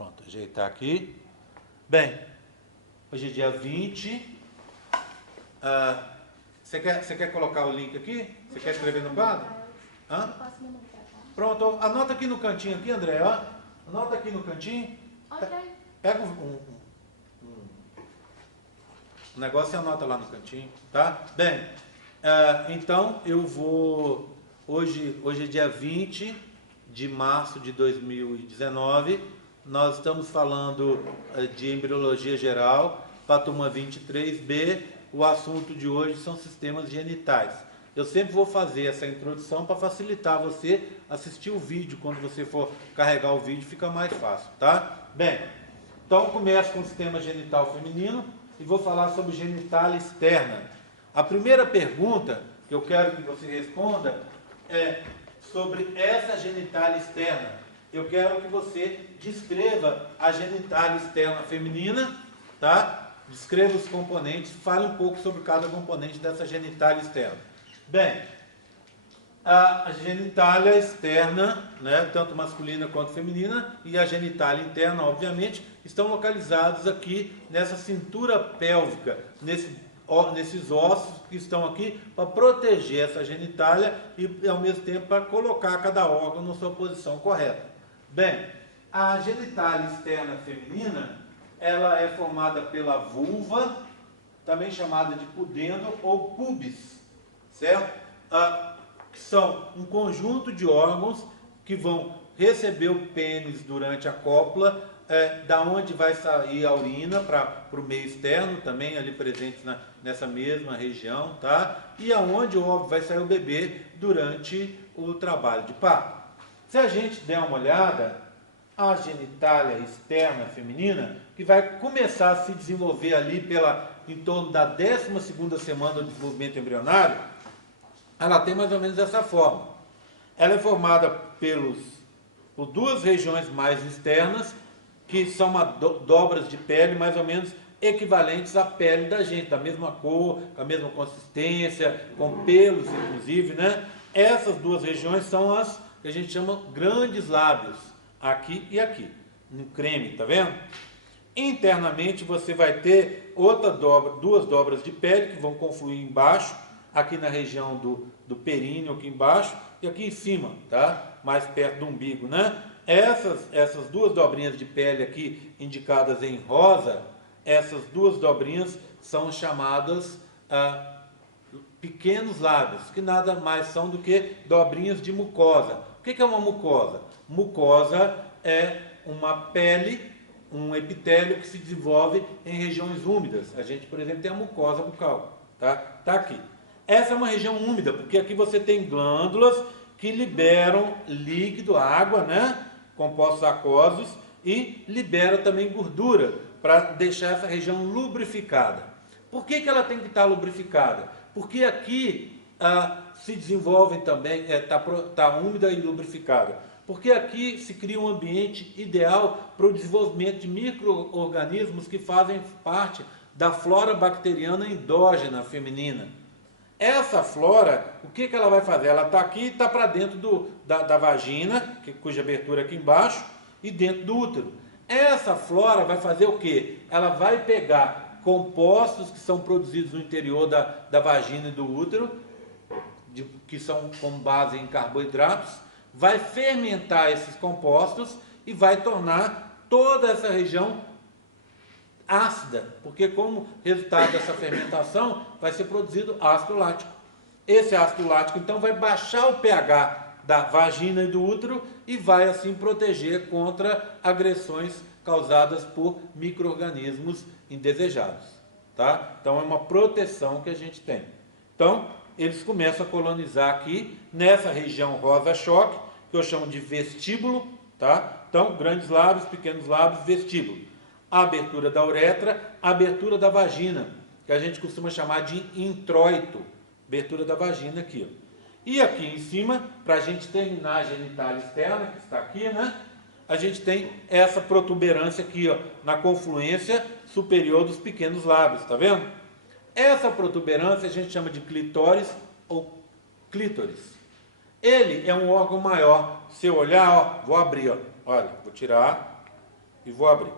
Pronto, ajeitar aqui. Bem, hoje é dia 20. Você quer colocar o link aqui? Você quer escrever no quadro? Hã? Pronto, anota aqui no cantinho aqui, André, ó. Anota aqui no cantinho. Ok. Pega um negócio e anota lá no cantinho, tá? Bem, então eu vou... Hoje é dia 20 de março de 2019. Nós estamos falando de embriologia geral, para a turma 23B. O assunto de hoje são sistemas genitais. Eu sempre vou fazer essa introdução para facilitar você assistir o vídeo. Quando você for carregar o vídeo, fica mais fácil, tá? Bem, então começo com o sistema genital feminino e vou falar sobre genitália externa. A primeira pergunta que eu quero que você responda é sobre essa genitália externa. Eu quero que você descreva a genitália externa feminina, tá? Descreva os componentes, fale um pouco sobre cada componente dessa genitália externa. Bem, a genitália externa, né, tanto masculina quanto feminina, e a genitália interna, obviamente, estão localizados aqui nessa cintura pélvica, nesses ossos que estão aqui para proteger essa genitália e, ao mesmo tempo, para colocar cada órgão na sua posição correta. Bem, a genitália externa feminina, ela é formada pela vulva, também chamada de pudendo ou pubis, certo? Que são um conjunto de órgãos que vão receber o pênis durante a cópula, da onde vai sair a urina para o meio externo, também ali presentes nessa mesma região, tá? E aonde, óbvio, vai sair o bebê durante o trabalho de parto. Se a gente der uma olhada, a genitália externa feminina, que vai começar a se desenvolver ali em torno da 12ª semana do desenvolvimento embrionário, ela tem mais ou menos essa forma. Ela é formada por duas regiões mais externas, que são dobras de pele mais ou menos equivalentes à pele da gente, da mesma cor, com a mesma consistência, com pelos inclusive, né? Essas duas regiões são as que a gente chama grandes lábios, aqui e aqui, no creme, tá vendo? Internamente você vai ter duas dobras de pele que vão confluir embaixo, aqui na região do períneo, aqui embaixo, e aqui em cima, tá? Mais perto do umbigo, né? Essas duas dobrinhas de pele aqui, indicadas em rosa, essas duas dobrinhas são chamadas pequenos lábios, que nada mais são do que dobrinhas de mucosa. O que é uma mucosa? Mucosa é uma pele, um epitélio que se desenvolve em regiões úmidas. A gente, por exemplo, tem a mucosa bucal, tá? Tá aqui. Essa é uma região úmida, porque aqui você tem glândulas que liberam líquido, água, né? Compostos aquosos, e libera também gordura para deixar essa região lubrificada. Por que ela tem que estar lubrificada? Porque aqui se desenvolve também, está úmida e lubrificada. Porque aqui se cria um ambiente ideal para o desenvolvimento de micro-organismos que fazem parte da flora bacteriana endógena feminina. Essa flora, o que ela vai fazer? Ela está aqui e está para dentro da vagina, cuja abertura é aqui embaixo, e dentro do útero. Essa flora vai fazer o quê? Ela vai pegar compostos que são produzidos no interior da vagina e do útero, que são com base em carboidratos, vai fermentar esses compostos e vai tornar toda essa região ácida, porque como resultado dessa fermentação vai ser produzido ácido lático. Esse ácido lático então vai baixar o pH da vagina e do útero e vai assim proteger contra agressões causadas por micro-organismos indesejados, tá? Então é uma proteção que a gente tem. Então eles começam a colonizar aqui nessa região rosa-choque, que eu chamo de vestíbulo, tá? Então grandes lábios, pequenos lábios, vestíbulo. A abertura da uretra, a abertura da vagina, que a gente costuma chamar de introito, abertura da vagina aqui, ó. E aqui em cima, para a gente terminar a genitália externa, que está aqui, né? A gente tem essa protuberância aqui, ó, na confluência superior dos pequenos lábios, tá vendo? Essa protuberância a gente chama de clitóris ou clítoris. Ele é um órgão maior. Se eu olhar, ó, vou abrir, ó, olha, vou tirar. e vou abrir.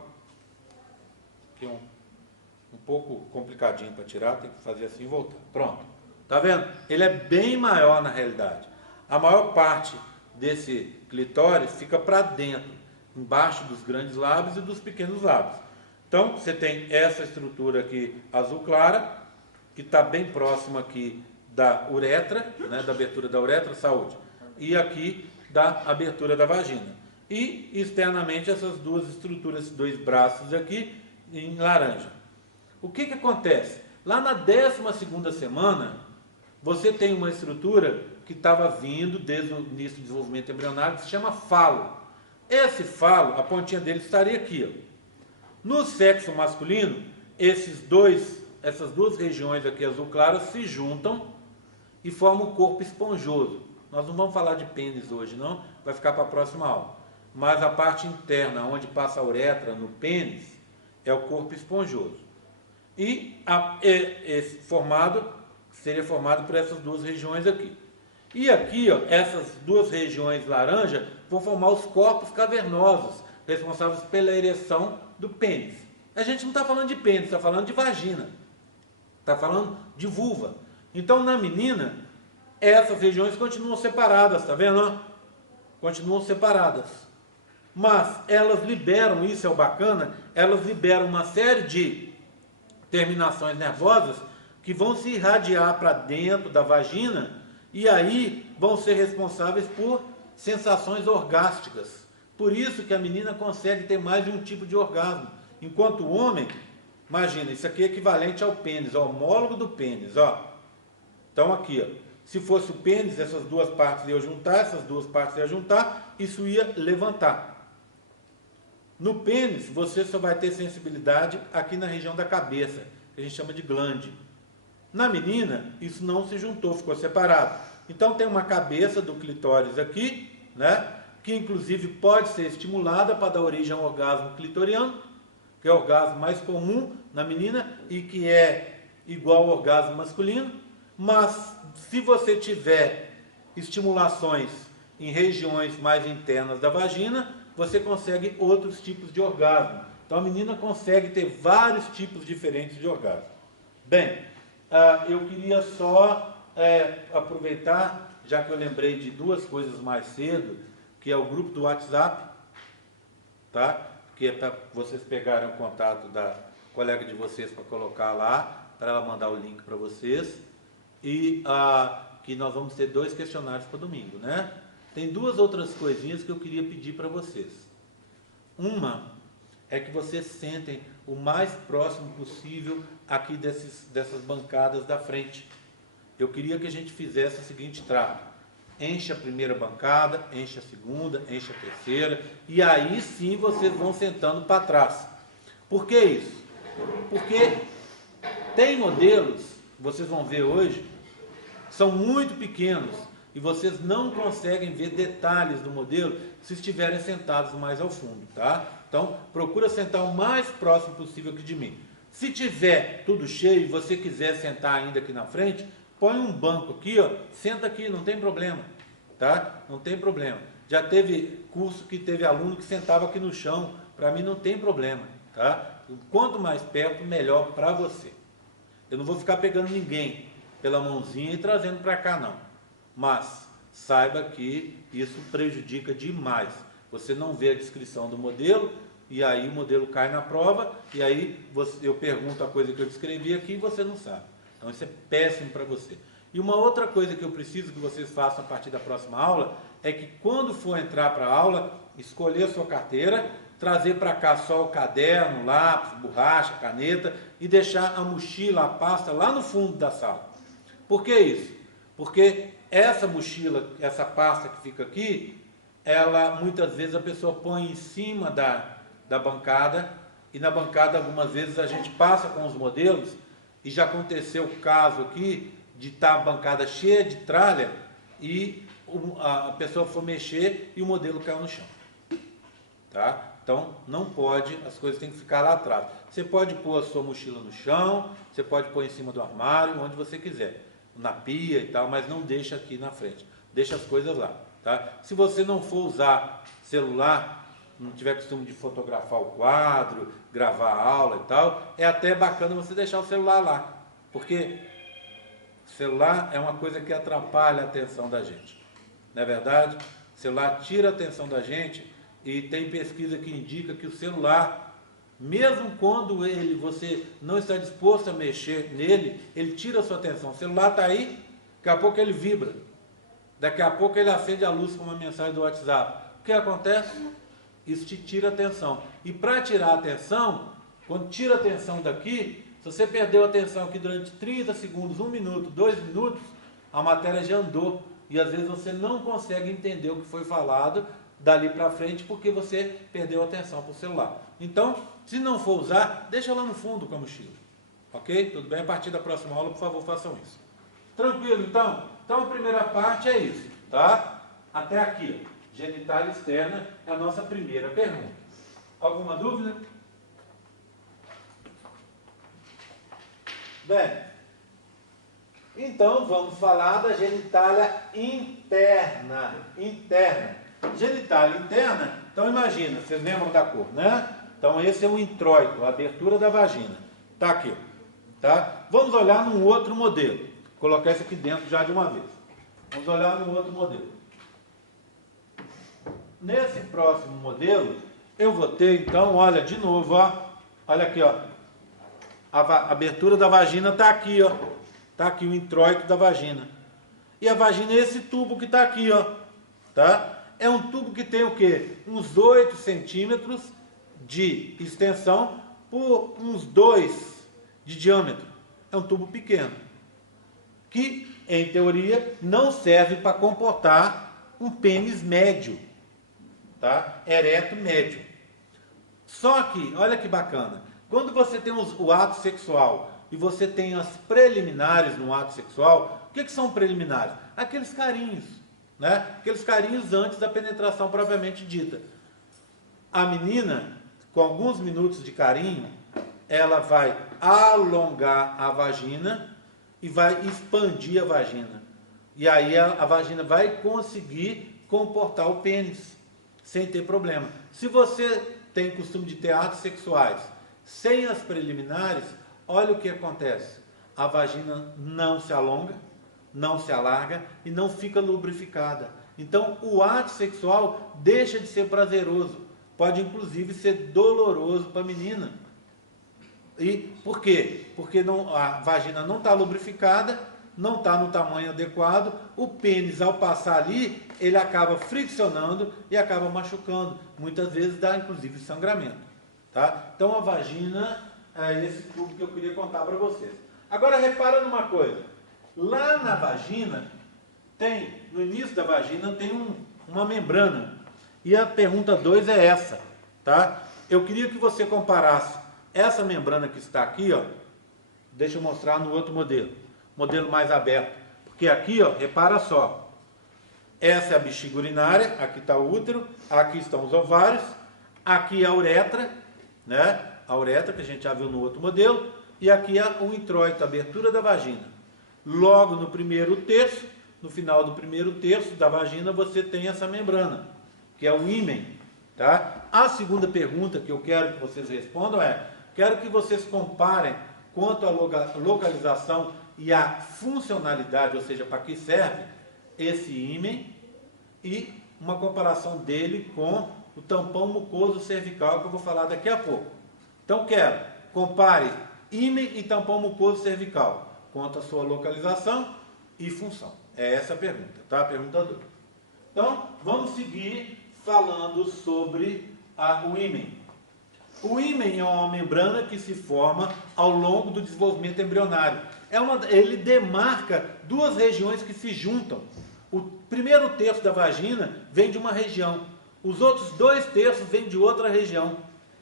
Aqui um pouco complicadinho para tirar, tem que fazer assim e voltar. Pronto. Tá vendo? Ele é bem maior na realidade. A maior parte desse clitóris fica para dentro, embaixo dos grandes lábios e dos pequenos lábios. Então, você tem essa estrutura aqui azul clara, que está bem próxima aqui da uretra, né, da abertura da uretra, saúde, e aqui da abertura da vagina. E externamente essas duas estruturas, esses dois braços aqui em laranja. O que que acontece? Lá na 12ª semana, você tem uma estrutura que estava vindo desde o início do desenvolvimento embrionário, que se chama falo. Esse falo, a pontinha dele estaria aqui, ó. No sexo masculino, essas duas regiões aqui azul claro se juntam e formam o corpo esponjoso. Nós não vamos falar de pênis hoje, não, vai ficar para a próxima aula. Mas a parte interna, onde passa a uretra, no pênis, é o corpo esponjoso. E esse seria formado por essas duas regiões aqui. E aqui, ó, essas duas regiões laranja vão formar os corpos cavernosos, responsáveis pela ereção do pênis. A gente não está falando de pênis, está falando de vagina. Está falando de vulva. Então, na menina, essas regiões continuam separadas, tá vendo? Continuam separadas. Mas elas liberam, isso é o bacana, elas liberam uma série de terminações nervosas que vão se irradiar para dentro da vagina e aí vão ser responsáveis por sensações orgásticas. Por isso que a menina consegue ter mais de um tipo de orgasmo. Enquanto o homem, imagina, isso aqui é equivalente ao pênis, ao homólogo do pênis, ó. Então aqui, ó, se fosse o pênis, essas duas partes iam juntar, essas duas partes iam juntar, isso ia levantar. No pênis, você só vai ter sensibilidade aqui na região da cabeça, que a gente chama de glande. Na menina, isso não se juntou, ficou separado. Então tem uma cabeça do clitóris aqui, né, que inclusive pode ser estimulada para dar origem ao orgasmo clitoriano, que é o orgasmo mais comum na menina e que é igual ao orgasmo masculino. Mas se você tiver estimulações em regiões mais internas da vagina, você consegue outros tipos de orgasmo. Então a menina consegue ter vários tipos diferentes de orgasmo. Bem, eu queria só aproveitar, já que eu lembrei de duas coisas mais cedo, que é o grupo do WhatsApp, tá? Que é para vocês pegarem o contato da colega de vocês para colocar lá, para ela mandar o link para vocês. E que nós vamos ter 2 questionários para domingo, né? Tem 2 outras coisinhas que eu queria pedir para vocês. Uma é que vocês sentem o mais próximo possível aqui dessas bancadas da frente. Eu queria que a gente fizesse o seguinte trato: enche a primeira bancada, enche a segunda, enche a terceira, e aí sim vocês vão sentando para trás. Por que isso? Porque tem modelos, vocês vão ver hoje, são muito pequenos e vocês não conseguem ver detalhes do modelo se estiverem sentados mais ao fundo, tá? Então, procura sentar o mais próximo possível aqui de mim. Se tiver tudo cheio e você quiser sentar ainda aqui na frente, põe um banco aqui, ó, senta aqui, não tem problema, tá? Não tem problema. Já teve curso que teve aluno que sentava aqui no chão, para mim não tem problema, tá? Quanto mais perto, melhor para você. Eu não vou ficar pegando ninguém pela mãozinha e trazendo para cá, não. Mas saiba que isso prejudica demais. Você não vê a descrição do modelo, e aí o modelo cai na prova, e aí eu pergunto a coisa que eu descrevi aqui e você não sabe. Então isso é péssimo para você. E uma outra coisa que eu preciso que vocês façam a partir da próxima aula, é que quando for entrar para a aula, escolher a sua carteira, trazer para cá só o caderno, lápis, borracha, caneta, e deixar a mochila, a pasta lá no fundo da sala. Por que isso? Porque essa mochila, essa pasta que fica aqui, ela muitas vezes a pessoa põe em cima da bancada, e na bancada algumas vezes a gente passa com os modelos, e já aconteceu o caso aqui de estar a bancada cheia de tralha e a pessoa for mexer e o modelo caiu no chão. Tá? Então não pode, as coisas têm que ficar lá atrás. Você pode pôr a sua mochila no chão, você pode pôr em cima do armário, onde você quiser, na pia e tal, mas não deixa aqui na frente. Deixa as coisas lá. Tá? Se você não for usar celular, não tiver costume de fotografar o quadro, gravar a aula e tal, é até bacana você deixar o celular lá, porque o celular é uma coisa que atrapalha a atenção da gente, não é verdade? O celular tira a atenção da gente e tem pesquisa que indica que o celular, mesmo quando você não está disposto a mexer nele, ele tira a sua atenção. O celular está aí, daqui a pouco ele vibra, daqui a pouco ele acende a luz com uma mensagem do WhatsApp. O que acontece? Isso te tira a atenção. E para tirar a atenção, quando tira a atenção daqui, se você perdeu a atenção aqui durante 30 segundos, 1 minuto, 2 minutos, a matéria já andou. E às vezes você não consegue entender o que foi falado dali para frente porque você perdeu a atenção para o celular. Então, se não for usar, deixa lá no fundo com a mochila. Ok? Tudo bem? A partir da próxima aula, por favor, façam isso. Tranquilo, então? Então, a primeira parte é isso, tá? Até aqui, ó. Genitália externa é a nossa primeira pergunta. Alguma dúvida? Bem, então vamos falar da genitália interna. Genitália interna, então imagina, vocês lembram da cor, né? Então esse é o introito, a abertura da vagina. Tá aqui, tá? Vamos olhar num outro modelo. Vou colocar isso aqui dentro já de uma vez. Vamos olhar num outro modelo. Nesse próximo modelo, eu vou ter, então, olha, de novo, ó. Olha aqui, ó. A abertura da vagina está aqui, ó. Está aqui o introito da vagina. E a vagina é esse tubo que está aqui, ó. Tá? É um tubo que tem o quê? Uns 8 centímetros de extensão por uns 2 de diâmetro. É um tubo pequeno. Que, em teoria, não serve para comportar um pênis médio. Tá? Ereto médio. Só que, olha que bacana, quando você tem o ato sexual e você tem as preliminares no ato sexual, o que são preliminares? Aqueles carinhos, né? Aqueles carinhos antes da penetração propriamente dita. A menina, com alguns minutos de carinho, ela vai alongar a vagina e vai expandir a vagina. E aí a vagina vai conseguir comportar o pênis sem ter problema. Se você tem costume de ter atos sexuais sem as preliminares, olha o que acontece. A vagina não se alonga, não se alarga e não fica lubrificada. Então, o ato sexual deixa de ser prazeroso. Pode, inclusive, ser doloroso para a menina. E por quê? Porque a vagina não está lubrificada, não está no tamanho adequado, o pênis, ao passar ali, ele acaba friccionando e acaba machucando. Muitas vezes dá, inclusive, sangramento. Tá? Então, a vagina é esse tubo que eu queria contar para vocês. Agora, repara numa coisa. Lá na vagina, no início da vagina, tem uma membrana. E a pergunta 2 é essa. Tá? Eu queria que você comparasse essa membrana que está aqui, ó. Deixa eu mostrar no outro modelo. Modelo mais aberto. Porque aqui, ó, repara só. Essa é a bexiga urinária, aqui está o útero, aqui estão os ovários, aqui a uretra, né? A uretra que a gente já viu no outro modelo, e aqui é o introito, a abertura da vagina. Logo no primeiro terço, no final do primeiro terço da vagina, você tem essa membrana, que é o ímen, tá? A segunda pergunta que eu quero que vocês respondam é: quero que vocês comparem quanto à localização e a funcionalidade, ou seja, para que serve esse ímen, e uma comparação dele com o tampão mucoso cervical, que eu vou falar daqui a pouco. Então, compare ímen e tampão mucoso cervical, quanto à sua localização e função. É essa a pergunta, tá? A pergunta 2. Então, vamos seguir falando sobre o ímen. O ímen é uma membrana que se forma ao longo do desenvolvimento embrionário. Ele demarca 2 regiões que se juntam. O primeiro terço da vagina vem de uma região, os outros 2 terços vêm de outra região.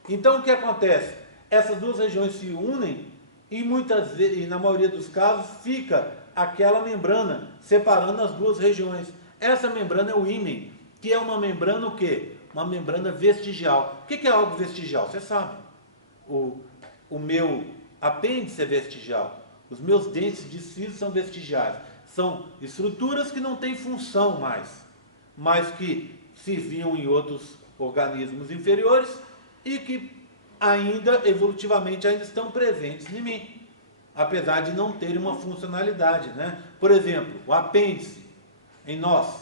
Então o que acontece? Essas 2 regiões se unem e muitas vezes, e na maioria dos casos, fica aquela membrana separando as 2 regiões. Essa membrana é o ímen, que é uma membrana o quê? Uma membrana vestigial. O que é algo vestigial? Você sabe. O meu apêndice é vestigial. Os meus dentes de siso são vestigiais. São estruturas que não têm função mais, mas que serviam em outros organismos inferiores e que ainda, evolutivamente, ainda estão presentes em mim, apesar de não terem uma funcionalidade, né? Por exemplo, o apêndice em nós,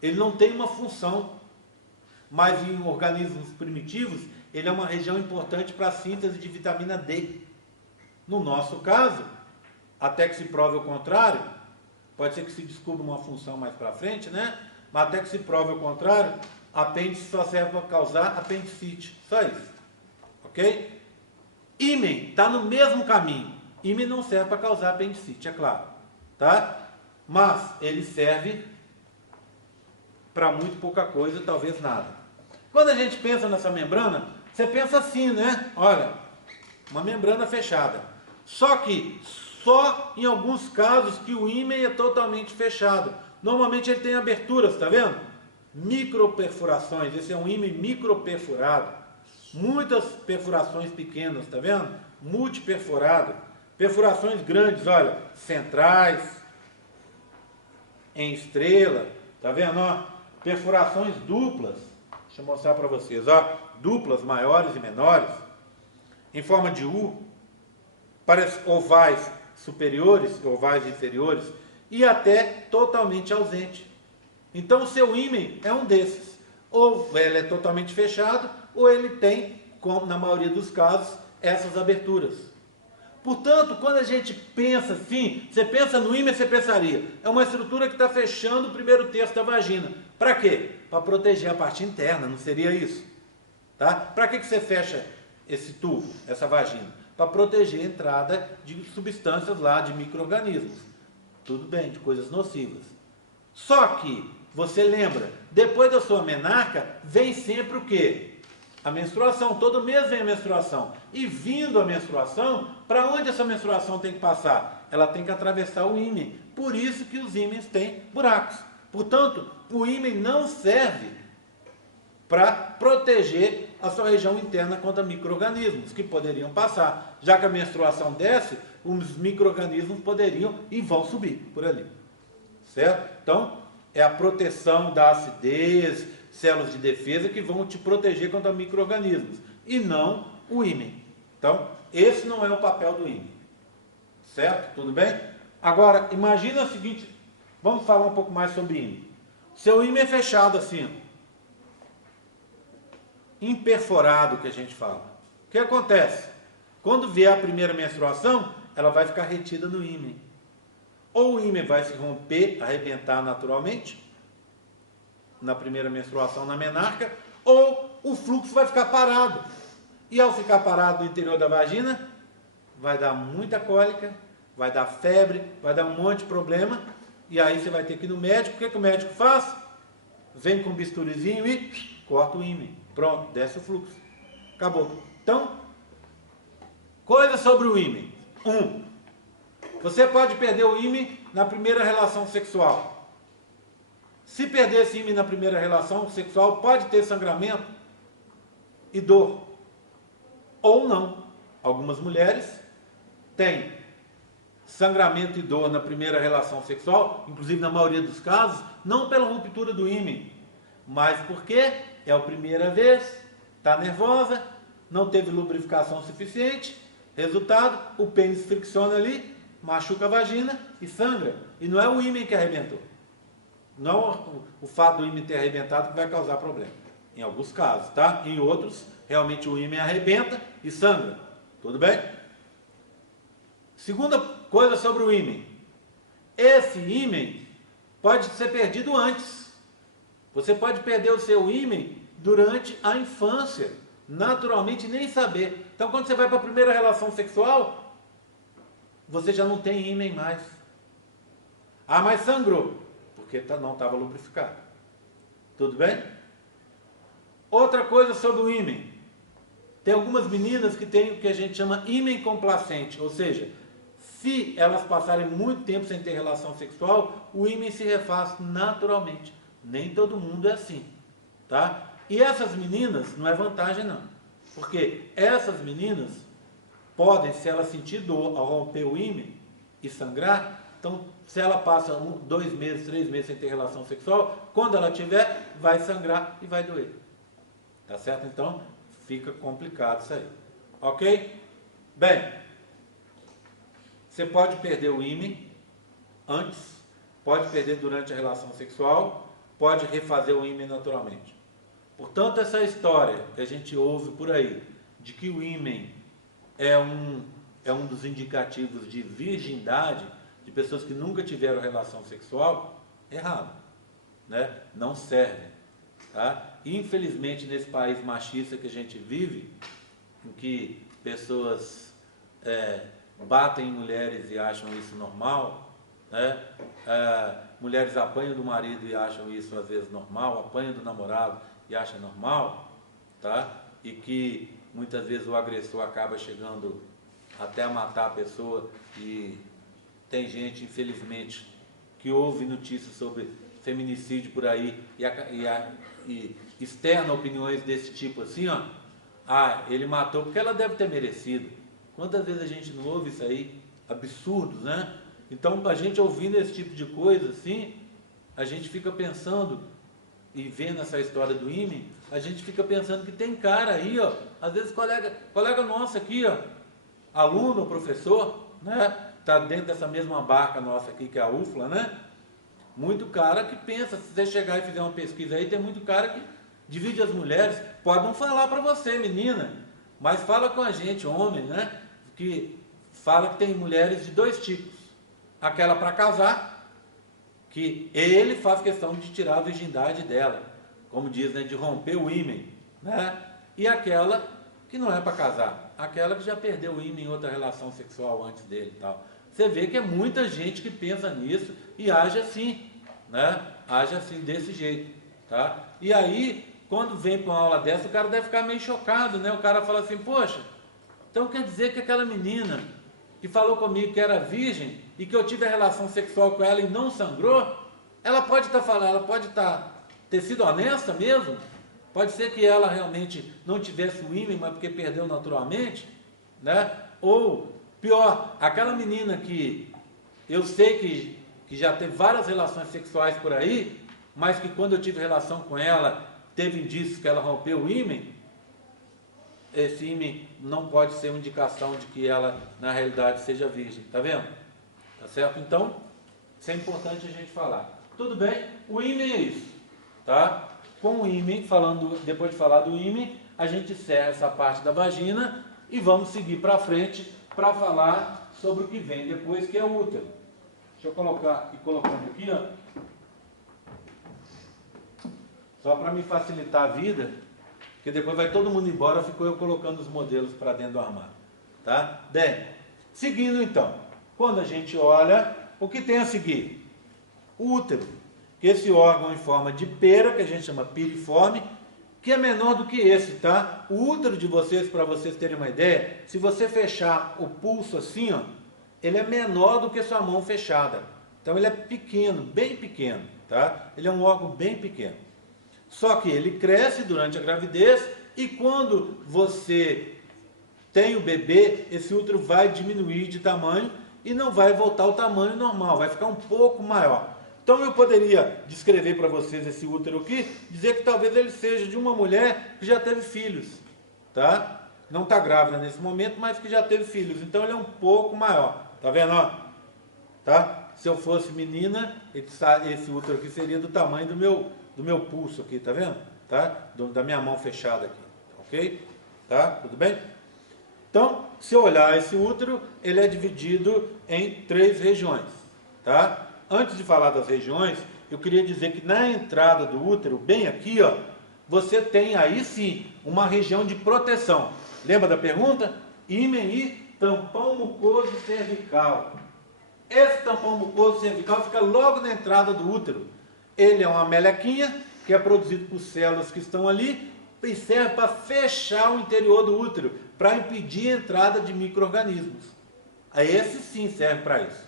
ele não tem uma função, mas em organismos primitivos, ele é uma região importante para a síntese de vitamina D. No nosso caso, até que se prove o contrário, pode ser que se descubra uma função mais para frente, né? Mas até que se prove o contrário, apêndice só serve para causar apendicite, só isso, ok? Ímen está no mesmo caminho. Ímen não serve para causar apendicite, é claro, tá? Mas ele serve para muito pouca coisa, talvez nada. Quando a gente pensa nessa membrana, você pensa assim, né? Olha, uma membrana fechada. Só que só em alguns casos que o ímen é totalmente fechado. Normalmente ele tem aberturas, tá vendo? Microperfurações, esse é um ímen microperfurado. Muitas perfurações pequenas, tá vendo? Multiperfurado. Perfurações grandes, olha, centrais, em estrela, tá vendo? Ó, perfurações duplas, deixa eu mostrar para vocês, ó, duplas, maiores e menores, em forma de U, para ovais superiores, ovais inferiores, e até totalmente ausente. Então o seu ímen é um desses. Ou ele é totalmente fechado, ou ele tem, como na maioria dos casos, essas aberturas. Portanto, quando a gente pensa assim, você pensa no ímen, você pensaria, é uma estrutura que está fechando o primeiro terço da vagina. Para quê? Para proteger a parte interna, não seria isso? Tá? Para que você fecha esse tubo, essa vagina? Para proteger a entrada de substâncias lá, de micro-organismos. Tudo bem, de coisas nocivas. Só que, você lembra, depois da sua menarca, vem sempre o quê? A menstruação, todo mês vem a menstruação. E vindo a menstruação, para onde essa menstruação tem que passar? Ela tem que atravessar o ímen. Por isso que os ímens têm buracos. Portanto, o ímen não serve para proteger a sua região interna contra micro-organismos que poderiam passar. Já que a menstruação desce, os micro-organismos poderiam e vão subir por ali. Certo? Então, é a proteção da acidez, células de defesa que vão te proteger contra micro-organismos, e não o ímen. Então, esse não é o papel do ímen. Certo? Tudo bem? Agora, imagina o seguinte, vamos falar um pouco mais sobre ímen. Seu ímen é fechado assim, imperforado, que a gente fala. O que acontece? Quando vier a primeira menstruação, ela vai ficar retida no ímen. Ou o ímen vai se romper, arrebentar naturalmente, na primeira menstruação, na menarca, ou o fluxo vai ficar parado. E ao ficar parado no interior da vagina, vai dar muita cólica, vai dar febre, vai dar um monte de problema, e aí você vai ter que ir no médico. O que o médico faz? Vem com um bisturizinho e corta o ímen. Pronto, desce o fluxo. Acabou. Então, coisas sobre o ímen. 1. Você pode perder o ímen na primeira relação sexual. Se perder esse ímen na primeira relação sexual, pode ter sangramento e dor. Ou não. Algumas mulheres têm sangramento e dor na primeira relação sexual, inclusive na maioria dos casos, não pela ruptura do ímen, mas porque é a primeira vez, está nervosa, não teve lubrificação suficiente, resultado, o pênis fricciona ali, machuca a vagina e sangra. E não é o ímen que arrebentou. Não o fato do ímen ter arrebentado que vai causar problema. Em alguns casos, tá? Em outros, realmente o ímen arrebenta e sangra. Tudo bem? Segunda coisa sobre o ímen. Esse ímen pode ser perdido antes. Você pode perder o seu ímen durante a infância. Naturalmente, nem saber. Então, quando você vai para a primeira relação sexual, você já não tem ímen mais. Ah, mas sangrou. Porque não estava lubrificado. Tudo bem? Outra coisa sobre o ímen. Tem algumas meninas que têm o que a gente chama ímen complacente. Ou seja, se elas passarem muito tempo sem ter relação sexual, o ímen se refaz naturalmente. Nem todo mundo é assim. Tá? E essas meninas, não é vantagem não. Porque essas meninas podem, se ela sentir dor ao romper o ímen e sangrar, então se ela passa 2 meses, 3 meses sem ter relação sexual, quando ela tiver, vai sangrar e vai doer. Tá certo? Então, fica complicado isso aí. Ok? Bem, você pode perder o ímã antes, pode perder durante a relação sexual, pode refazer o ímã naturalmente. Portanto, essa história que a gente ouve por aí, de que o ímã é um dos indicativos de virgindade, de pessoas que nunca tiveram relação sexual, é errado, né? Não serve. Tá? Infelizmente, nesse país machista que a gente vive, em que pessoas batem em mulheres e acham isso normal, né? Mulheres apanham do marido e acham isso às vezes normal, apanham do namorado e acham normal, tá? E que muitas vezes o agressor acaba chegando até a matar a pessoa, e tem gente, infelizmente, que ouve notícias sobre feminicídio por aí e externa opiniões desse tipo assim, ó. Ah, ele matou porque ela deve ter merecido. Quantas vezes a gente não ouve isso aí? Absurdos, né? Então, a gente ouvindo esse tipo de coisa assim, a gente fica pensando, e vendo essa história do ímã, a gente fica pensando que tem cara aí, ó, às vezes colega nosso aqui, ó, aluno, professor, né? Tá dentro dessa mesma barca nossa aqui, que é a UFLA, né? Muito cara que pensa, se você chegar e fizer uma pesquisa aí, tem muito cara que divide as mulheres, pode não falar para você, menina, mas fala com a gente, homem, né? Que fala que tem mulheres de dois tipos. Aquela para casar, que ele faz questão de tirar a virgindade dela, como diz, né? De romper o ímã, né? E aquela que não é para casar, aquela que já perdeu o ímã em outra relação sexual antes dele e tal. Você vê que é muita gente que pensa nisso e age assim, né? Age assim, desse jeito, tá? E aí, quando vem para uma aula dessa, o cara deve ficar meio chocado, né? O cara fala assim, poxa, então quer dizer que aquela menina que falou comigo que era virgem e que eu tive a relação sexual com ela e não sangrou, ela pode estar falando, ela pode ter sido honesta mesmo? Pode ser que ela realmente não tivesse o ímã, mas porque perdeu naturalmente, né? Ou, pior, aquela menina que eu sei que já teve várias relações sexuais por aí, mas que quando eu tive relação com ela, teve indícios que ela rompeu o ímã, esse ímã não pode ser uma indicação de que ela, na realidade, seja virgem. Tá vendo? Tá certo? Então, isso é importante a gente falar. Tudo bem? O ímã é isso, tá? Com o ímã, depois de falar do ímã, a gente encerra essa parte da vagina e vamos seguir para frente para falar sobre o que vem depois, que é o útero. Deixa eu colocar, colocando aqui, ó, só para me facilitar a vida, porque depois vai todo mundo embora, ficou eu colocando os modelos para dentro do armário, tá? Bem, seguindo então, quando a gente olha, o que tem a seguir? O útero, que esse órgão em forma de pera, que a gente chama piriforme, que é menor do que esse, tá? O útero de vocês, para vocês terem uma ideia, se você fechar o pulso assim, ó, ele é menor do que sua mão fechada. Então ele é pequeno, bem pequeno, tá? Ele é um órgão bem pequeno. Só que ele cresce durante a gravidez e quando você tem o bebê, esse útero vai diminuir de tamanho e não vai voltar ao tamanho normal, vai ficar um pouco maior. Então eu poderia descrever para vocês esse útero aqui, dizer que talvez ele seja de uma mulher que já teve filhos, tá? Não está grávida nesse momento, mas que já teve filhos. Então ele é um pouco maior, tá vendo? Ó? Tá? Se eu fosse menina, esse útero aqui seria do tamanho do meu pulso aqui, tá vendo? Tá? Da minha mão fechada aqui, ok? Tá? Tudo bem? Então, se eu olhar esse útero, ele é dividido em 3 regiões, tá? Antes de falar das regiões, eu queria dizer que na entrada do útero, bem aqui, ó, você tem aí sim uma região de proteção. Lembra da pergunta? Ímã e tampão mucoso cervical. Esse tampão mucoso cervical fica logo na entrada do útero. Ele é uma melequinha que é produzido por células que estão ali e serve para fechar o interior do útero, para impedir a entrada de micro-organismos. Esse sim serve para isso.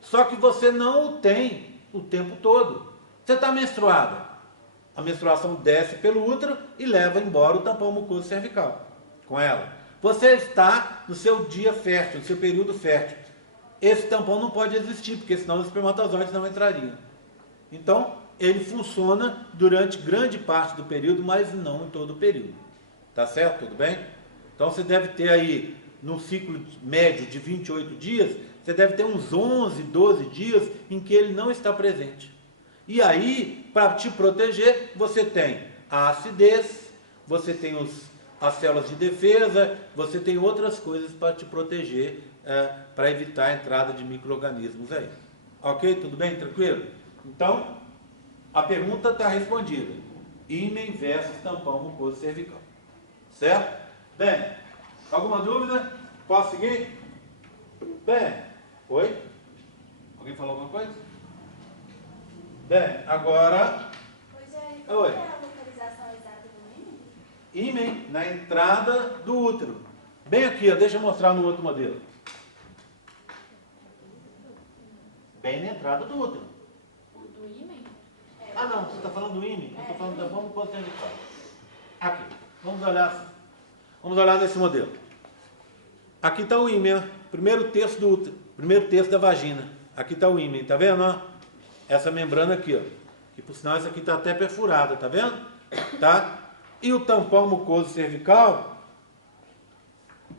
Só que você não o tem o tempo todo. Você está menstruada. A menstruação desce pelo útero e leva embora o tampão mucoso cervical com ela. Você está no seu dia fértil, no seu período fértil. Esse tampão não pode existir, porque senão os espermatozoides não entrariam. Então, ele funciona durante grande parte do período, mas não em todo o período. Tá certo? Tudo bem? Então você deve ter aí, num ciclo médio de 28 dias, você deve ter uns 11, 12 dias em que ele não está presente. E aí, para te proteger, você tem a acidez, você tem as células de defesa, você tem outras coisas para te proteger, para evitar a entrada de micro-organismos aí. Ok? Tudo bem? Tranquilo? Então, a pergunta está respondida. Ímen versus tampão mucoso cervical. Certo? Bem, alguma dúvida? Posso seguir? Bem, oi? Alguém falou alguma coisa? Bem, agora... Oi, qual é a localização exata do ímen? Ímen na entrada do útero. Bem aqui, ó, deixa eu mostrar no outro modelo. Bem na entrada do útero. Do ímen? Ah, não, você está falando do ímen? Eu estou falando da bomba cervical. Aqui, vamos olhar nesse modelo. Aqui está o ímen, ó, primeiro terço do útero, primeiro terço da vagina. Aqui está o ímen, tá vendo? Ó? Essa membrana aqui, ó, que por sinal essa aqui está até perfurada, tá vendo? Tá? E o tampão mucoso cervical,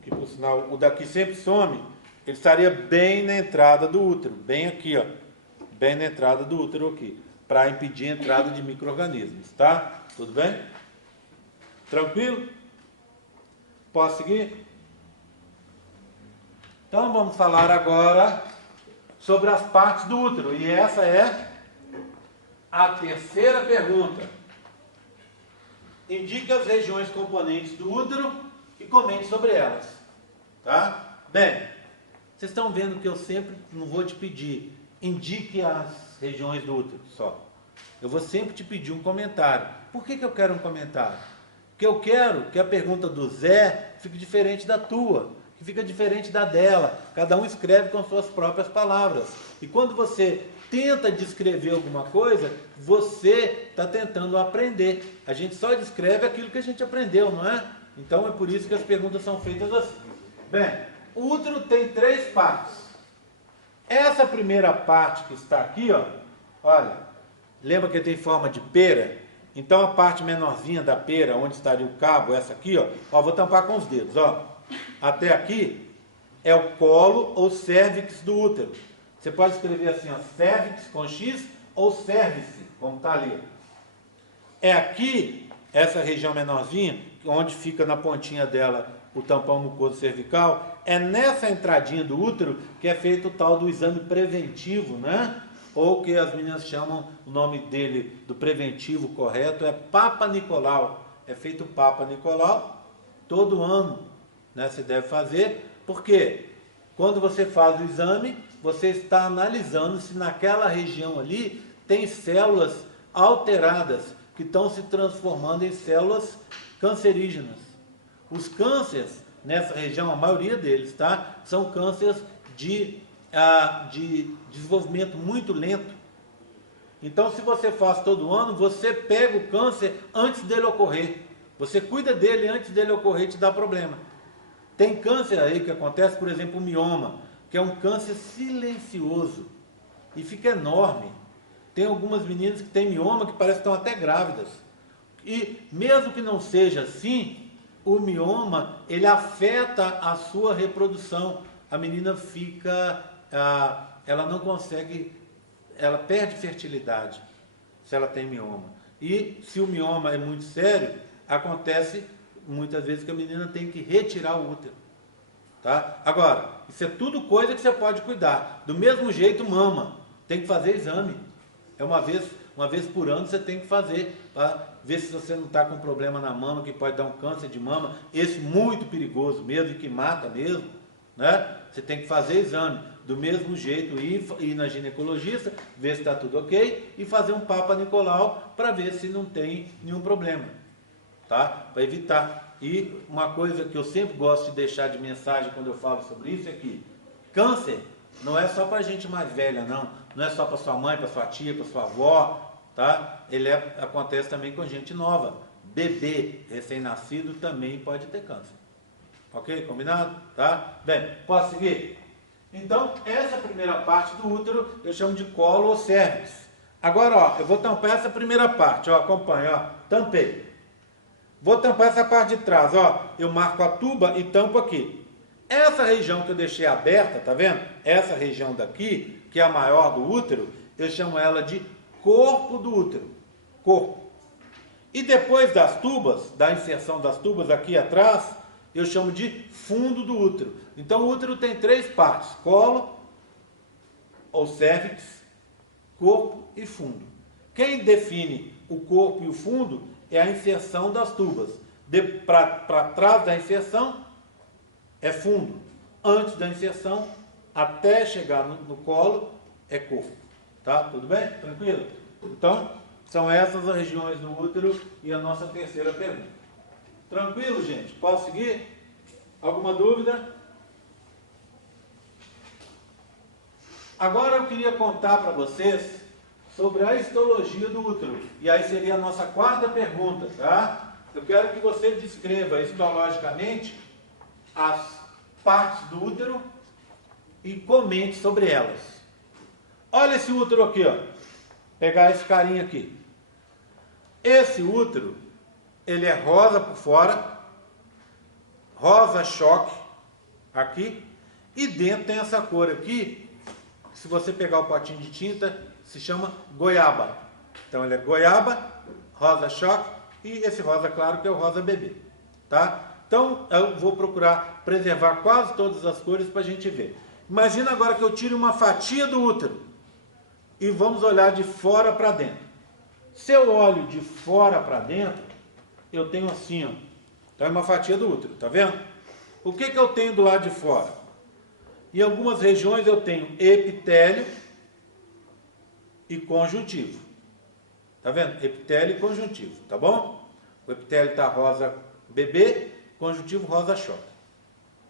que por sinal o daqui sempre some, ele estaria bem na entrada do útero, bem aqui, ó, bem na entrada do útero aqui, para impedir a entrada de micro-organismos, tá? Tudo bem? Tranquilo? Posso seguir? Então vamos falar agora sobre as partes do útero, e essa é a terceira pergunta. Indique as regiões componentes do útero e comente sobre elas. Tá? Bem, vocês estão vendo que eu sempre não vou te pedir, indique as regiões do útero só. Eu vou sempre te pedir um comentário. Por que eu quero um comentário? Porque eu quero que a pergunta do Zé fique diferente da tua, que fica diferente da dela. Cada um escreve com suas próprias palavras. E quando você tenta descrever alguma coisa, você está tentando aprender. A gente só descreve aquilo que a gente aprendeu, não é? Então é por isso que as perguntas são feitas assim. Bem, o útero tem 3 partes. Essa primeira parte que está aqui, ó, olha, lembra que tem forma de pera? Então a parte menorzinha da pera, onde estaria o cabo, essa aqui, ó, vou tampar com os dedos, ó. Até aqui é o colo ou cérvix do útero. Você pode escrever assim, ó, cérvix com X ou cérvice, como está ali. É aqui, essa região menorzinha, onde fica na pontinha dela o tampão mucoso cervical, é nessa entradinha do útero que é feito o tal do exame preventivo, né? Ou que as meninas chamam, o nome dele, do preventivo correto, é Papa Nicolau. É feito Papa Nicolau todo ano, né? Você deve fazer, porque quando você faz o exame, você está analisando se naquela região ali tem células alteradas, que estão se transformando em células cancerígenas. Os cânceres nessa região, a maioria deles, tá? São cânceres de desenvolvimento muito lento. Então, se você faz todo ano, você pega o câncer antes dele ocorrer. Você cuida dele antes dele ocorrer e te dá problema. Tem câncer aí que acontece, por exemplo, o mioma, que é um câncer silencioso e fica enorme. Tem algumas meninas que têm mioma que parecem que estão até grávidas. E mesmo que não seja assim, o mioma, ele afeta a sua reprodução. A menina fica, ela não consegue, ela perde fertilidade se ela tem mioma. E se o mioma é muito sério, acontece muitas vezes que a menina tem que retirar o útero. Tá? Agora, isso é tudo coisa que você pode cuidar. Do mesmo jeito, mama. Tem que fazer exame. É uma vez por ano você tem que fazer, para ver se você não está com problema na mama, que pode dar um câncer de mama, esse muito perigoso mesmo, e que mata mesmo, né? Você tem que fazer exame. Do mesmo jeito, ir na ginecologista, ver se está tudo ok, e fazer um Papa Nicolau para ver se não tem nenhum problema, tá? Para evitar. E uma coisa que eu sempre gosto de deixar de mensagem quando eu falo sobre isso é que câncer não é só para gente mais velha, não. Não é só para sua mãe, para sua tia, para sua avó, tá? Acontece também com gente nova. Bebê recém-nascido também pode ter câncer. Ok? Combinado? Tá? Bem, posso seguir? Então, essa primeira parte do útero eu chamo de colo ou cérvix. Agora, ó, eu vou tampar essa primeira parte, ó, acompanha, ó, tampei. Vou tampar essa parte de trás, ó, eu marco a tuba e tampo aqui. Essa região que eu deixei aberta, tá vendo? Essa região daqui, que é a maior do útero, eu chamo ela de corpo do útero, corpo. E depois das tubas, da inserção das tubas aqui atrás, eu chamo de fundo do útero. Então o útero tem três partes, colo, ou cérvix, corpo e fundo. Quem define o corpo e o fundo é a inserção das tubas. Para trás da inserção é fundo. Antes da inserção, até chegar no colo, é corpo. Tá? Tudo bem? Tranquilo? Então, são essas as regiões do útero e a nossa terceira pergunta. Tranquilo, gente? Posso seguir? Alguma dúvida? Agora eu queria contar para vocês sobre a histologia do útero. E aí seria a nossa quarta pergunta, tá? Eu quero que você descreva histologicamente as partes do útero e comente sobre elas. Olha esse útero aqui, ó. Pegar esse carinha aqui. Esse útero, ele é rosa por fora, rosa choque aqui, e dentro tem essa cor aqui, que se você pegar o potinho de tinta, se chama goiaba. Então ele é goiaba, rosa choque, e esse rosa claro que é o rosa bebê, tá? Então eu vou procurar preservar quase todas as cores para a gente ver. Imagina agora que eu tire uma fatia do útero, e vamos olhar de fora para dentro. Se eu olho de fora para dentro, eu tenho assim, ó. Então é uma fatia do útero, tá vendo? O que eu tenho do lado de fora? Em algumas regiões eu tenho epitélio e conjuntivo. Tá vendo? Epitélio e conjuntivo, tá bom? O epitélio está rosa bebê, conjuntivo rosa choque.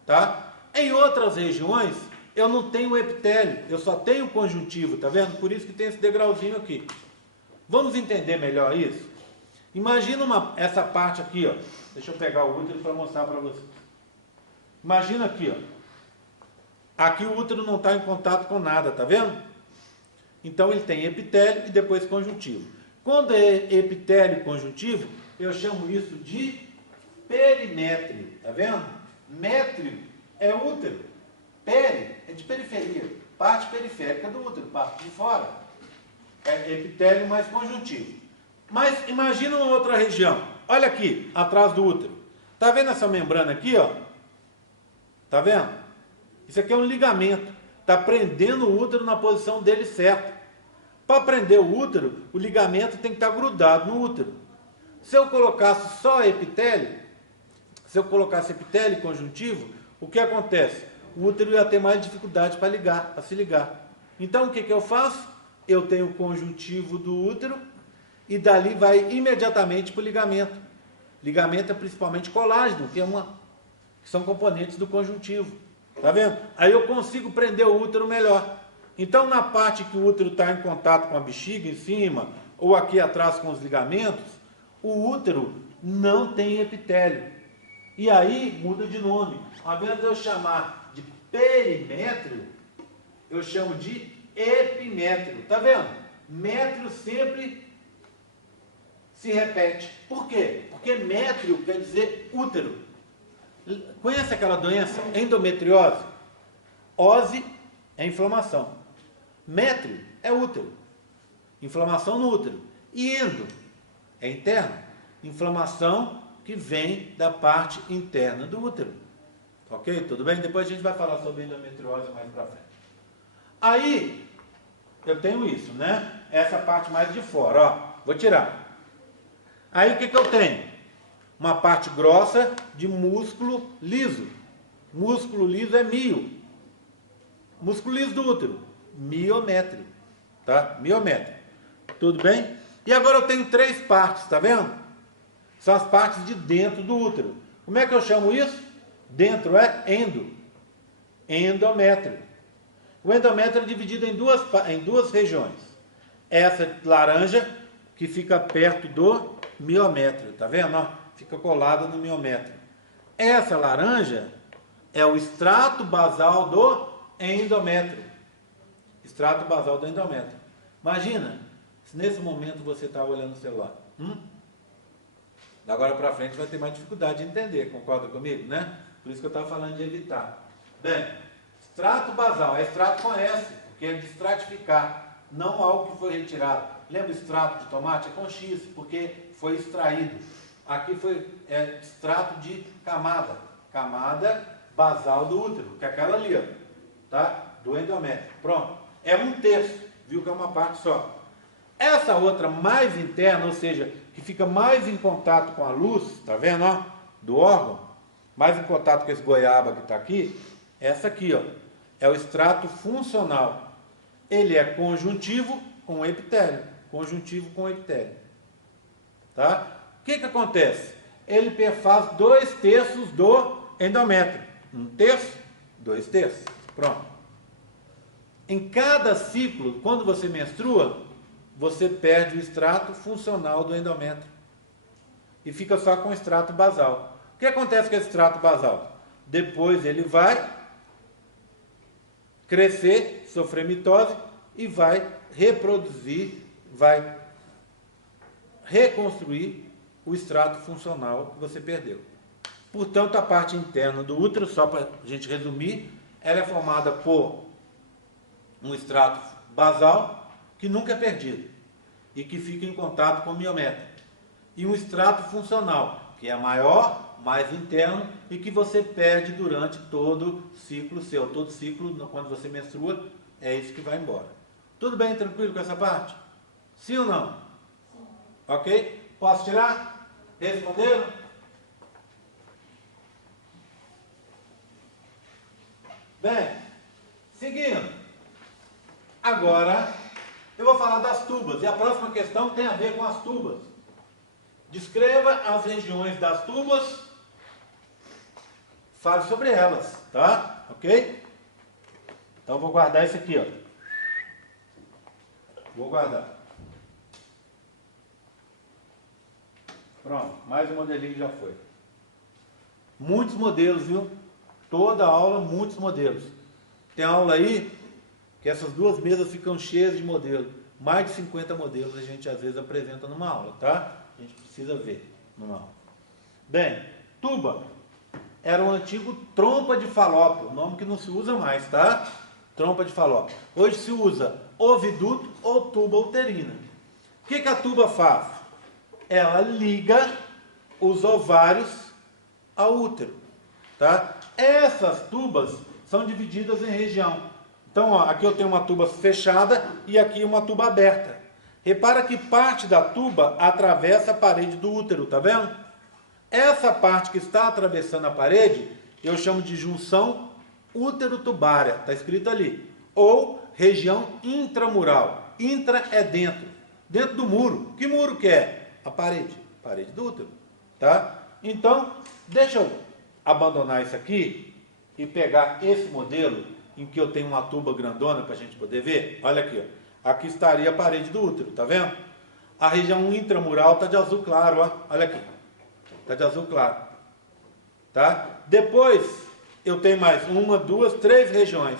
Tá? Em outras regiões, eu não tenho epitélio, eu só tenho conjuntivo, tá vendo? Por isso que tem esse degrauzinho aqui. Vamos entender melhor isso? Imagina essa parte aqui, ó. Deixa eu pegar o útero para mostrar para vocês. Imagina aqui, ó. Aqui o útero não está em contato com nada, tá vendo? Então ele tem epitélio e depois conjuntivo. Quando é epitélio e conjuntivo, eu chamo isso de perimétrio, tá vendo? Métrio é útero, peri é de periferia, parte periférica do útero, parte de fora. É epitélio mais conjuntivo. Mas imagina uma outra região. Olha aqui, atrás do útero. Tá vendo essa membrana aqui, ó? Tá vendo? Isso aqui é um ligamento. Tá prendendo o útero na posição dele certa. Para prender o útero, o ligamento tem que estar grudado no útero. Se eu colocasse só epitélio, se eu colocasse epitélio conjuntivo, o que acontece? O útero ia ter mais dificuldade para ligar, para se ligar. Então o que eu faço? Eu tenho o conjuntivo do útero e dali vai imediatamente para o ligamento. Ligamento é principalmente colágeno, que são componentes do conjuntivo. Tá vendo? Aí eu consigo prender o útero melhor. Então na parte que o útero está em contato com a bexiga em cima, ou aqui atrás com os ligamentos, o útero não tem epitélio. E aí muda de nome. Ao invés de eu chamar de perimétrio, eu chamo de epimétrio. Tá vendo? Métrio sempre se repete. Por quê? Porque métrio quer dizer útero. Conhece aquela doença? Endometriose? Ose é inflamação. Métrio é útero. Inflamação no útero. E endo é interno. Inflamação que vem da parte interna do útero. Ok? Tudo bem? Depois a gente vai falar sobre endometriose mais pra frente. Aí, eu tenho isso, né? Essa parte mais de fora, ó. Vou tirar. Aí o que eu tenho? Uma parte grossa de músculo liso. Músculo liso é mio. Músculo liso do útero. Miométrio. Tá? Miométrio. Tudo bem? E agora eu tenho três partes, tá vendo? São as partes de dentro do útero. Como é que eu chamo isso? Dentro é endo. Endométrio. O endométrio é dividido em duas regiões. Essa laranja, que fica perto do miométrio, tá vendo? Ó, fica colada no miométrio. Essa laranja é o extrato basal do endométrio. Extrato basal do endométrio. Imagina, Se nesse momento você está olhando o celular, da agora para frente vai ter mais dificuldade de entender, concorda comigo, né? Por isso que eu estava falando de evitar. Bem, extrato basal, é extrato com S, porque é de estratificar, não algo que foi retirado. Lembra o extrato de tomate? É com X, porque foi extraído. Aqui foi extrato de camada, camada basal do útero, que é aquela ali, ó, tá? Do endométrio. Pronto. É 1/3, viu que é uma parte só. Essa outra mais interna, ou seja, que fica mais em contato com a luz, tá vendo, ó, do órgão, mais em contato com esse goiaba que está aqui, essa aqui, ó, é o extrato funcional. Ele é conjuntivo com epitélio, conjuntivo com epitélio, tá? O que que acontece? Ele perfaz 2/3 do endométrio, 1/3, 2/3, pronto. Em cada ciclo, quando você menstrua, você perde o extrato funcional do endométrio e fica só com o extrato basal. O que acontece com esse extrato basal? Depois ele vai crescer, sofrer mitose e vai reproduzir, vai reconstruir o extrato funcional que você perdeu. Portanto, a parte interna do útero, só para a gente resumir, ela é formada por um extrato basal que nunca é perdido e que fica em contato com o miométrio, e um extrato funcional, que é maior, mais interno e que você perde durante todo ciclo seu. Todo ciclo, quando você menstrua, é isso que vai embora. Tudo bem, tranquilo com essa parte? Sim ou não? Sim. Ok? Posso tirar? Responderam? Bem, seguindo. Agora, eu vou falar das tubas, e a próxima questão tem a ver com as tubas. Descreva as regiões das tubas, fale sobre elas, tá? Ok? Então, eu vou guardar isso aqui, ó. Vou guardar. Pronto, mais um modelinho já foi. Muitos modelos, viu? Toda aula, muitos modelos. Tem aula aí que essas duas mesas ficam cheias de modelos. Mais de 50 modelos a gente às vezes apresenta numa aula, tá? A gente precisa ver numa aula. Bem, tuba era um antigo trompa de falópio, nome que não se usa mais, tá? Trompa de falópio. Hoje se usa oviduto ou tuba uterina. O que a tuba faz? Ela liga os ovários ao útero, tá? Essas tubas são divididas em região. Então, ó, aqui eu tenho uma tuba fechada e aqui uma tuba aberta. Repara que parte da tuba atravessa a parede do útero, tá vendo? Essa parte que está atravessando a parede, eu chamo de junção útero-tubária, está escrito ali. Ou região intramural. Intra é dentro. Dentro do muro. Que muro que é? A parede. Parede do útero, tá? Então, deixa eu abandonar isso aqui e pegar esse modelo em que eu tenho uma tuba grandona para a gente poder ver. Olha aqui, ó. Aqui estaria a parede do útero, tá vendo? A região intramural está de azul claro, ó. Olha aqui. Está de azul claro. Tá? Depois, eu tenho mais 1, 2, 3 regiões.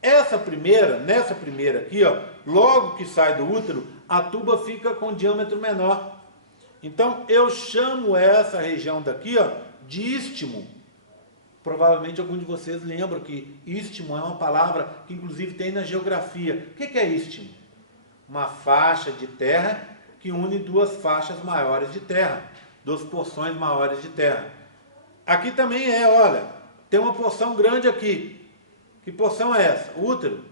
Nessa primeira aqui, ó, logo que sai do útero, a tuba fica com diâmetro menor. Então, eu chamo essa região daqui, ó, de istmo. Provavelmente algum de vocês lembra que istmo é uma palavra que inclusive tem na geografia. O que é istmo? Uma faixa de terra que une duas faixas maiores de terra, duas porções maiores de terra. Aqui também olha, tem uma porção grande aqui. Que porção é essa? O útero.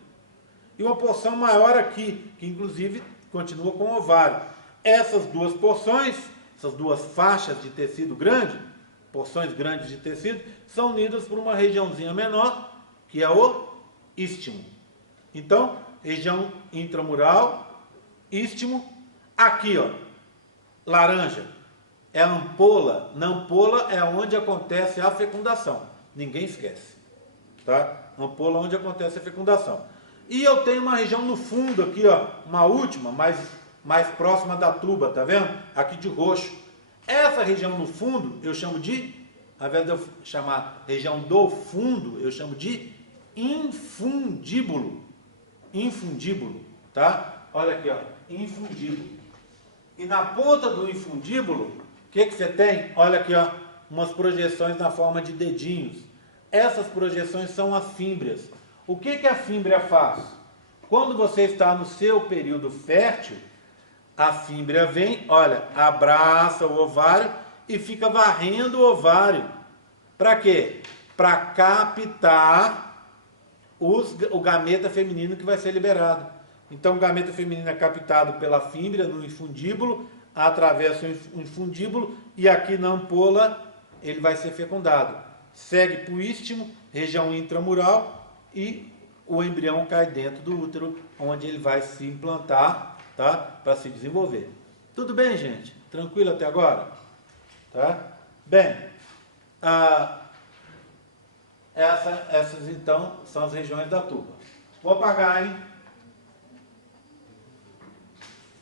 E uma porção maior aqui, que inclusive continua com o ovário. Essas duas porções, essas duas faixas de tecido grande, porções grandes de tecido, são unidas por uma regiãozinha menor, que é o istmo. Então, região intramural, istmo. Aqui, ó, laranja, é ampola. Na ampola é onde acontece a fecundação. Ninguém esquece, tá? Ampola onde acontece a fecundação. E eu tenho uma região no fundo aqui, ó, uma última, mais próxima da tuba, tá vendo? Aqui de roxo. Essa região no fundo, eu chamo de, ao invés de eu chamar região do fundo, eu chamo de infundíbulo. Infundíbulo, tá? Olha aqui, ó. infundíbulo. E na ponta do infundíbulo, o que você tem? Olha aqui, ó, umas projeções na forma de dedinhos. Essas projeções são as fímbrias. O que a fímbria faz? Quando você está no seu período fértil, a fímbria vem, olha, abraça o ovário e fica varrendo o ovário. Para quê? Para captar o gameta feminino que vai ser liberado. Então, o gameta feminino é captado pela fímbria no infundíbulo, atravessa o infundíbulo e aqui na ampola ele vai ser fecundado. Segue para o istmo, região intramural, e o embrião cai dentro do útero, onde ele vai se implantar, tá? Para se desenvolver. Tudo bem, gente? Tranquilo até agora? Tá? Bem, essas então são as regiões da tuba. Vou apagar, hein?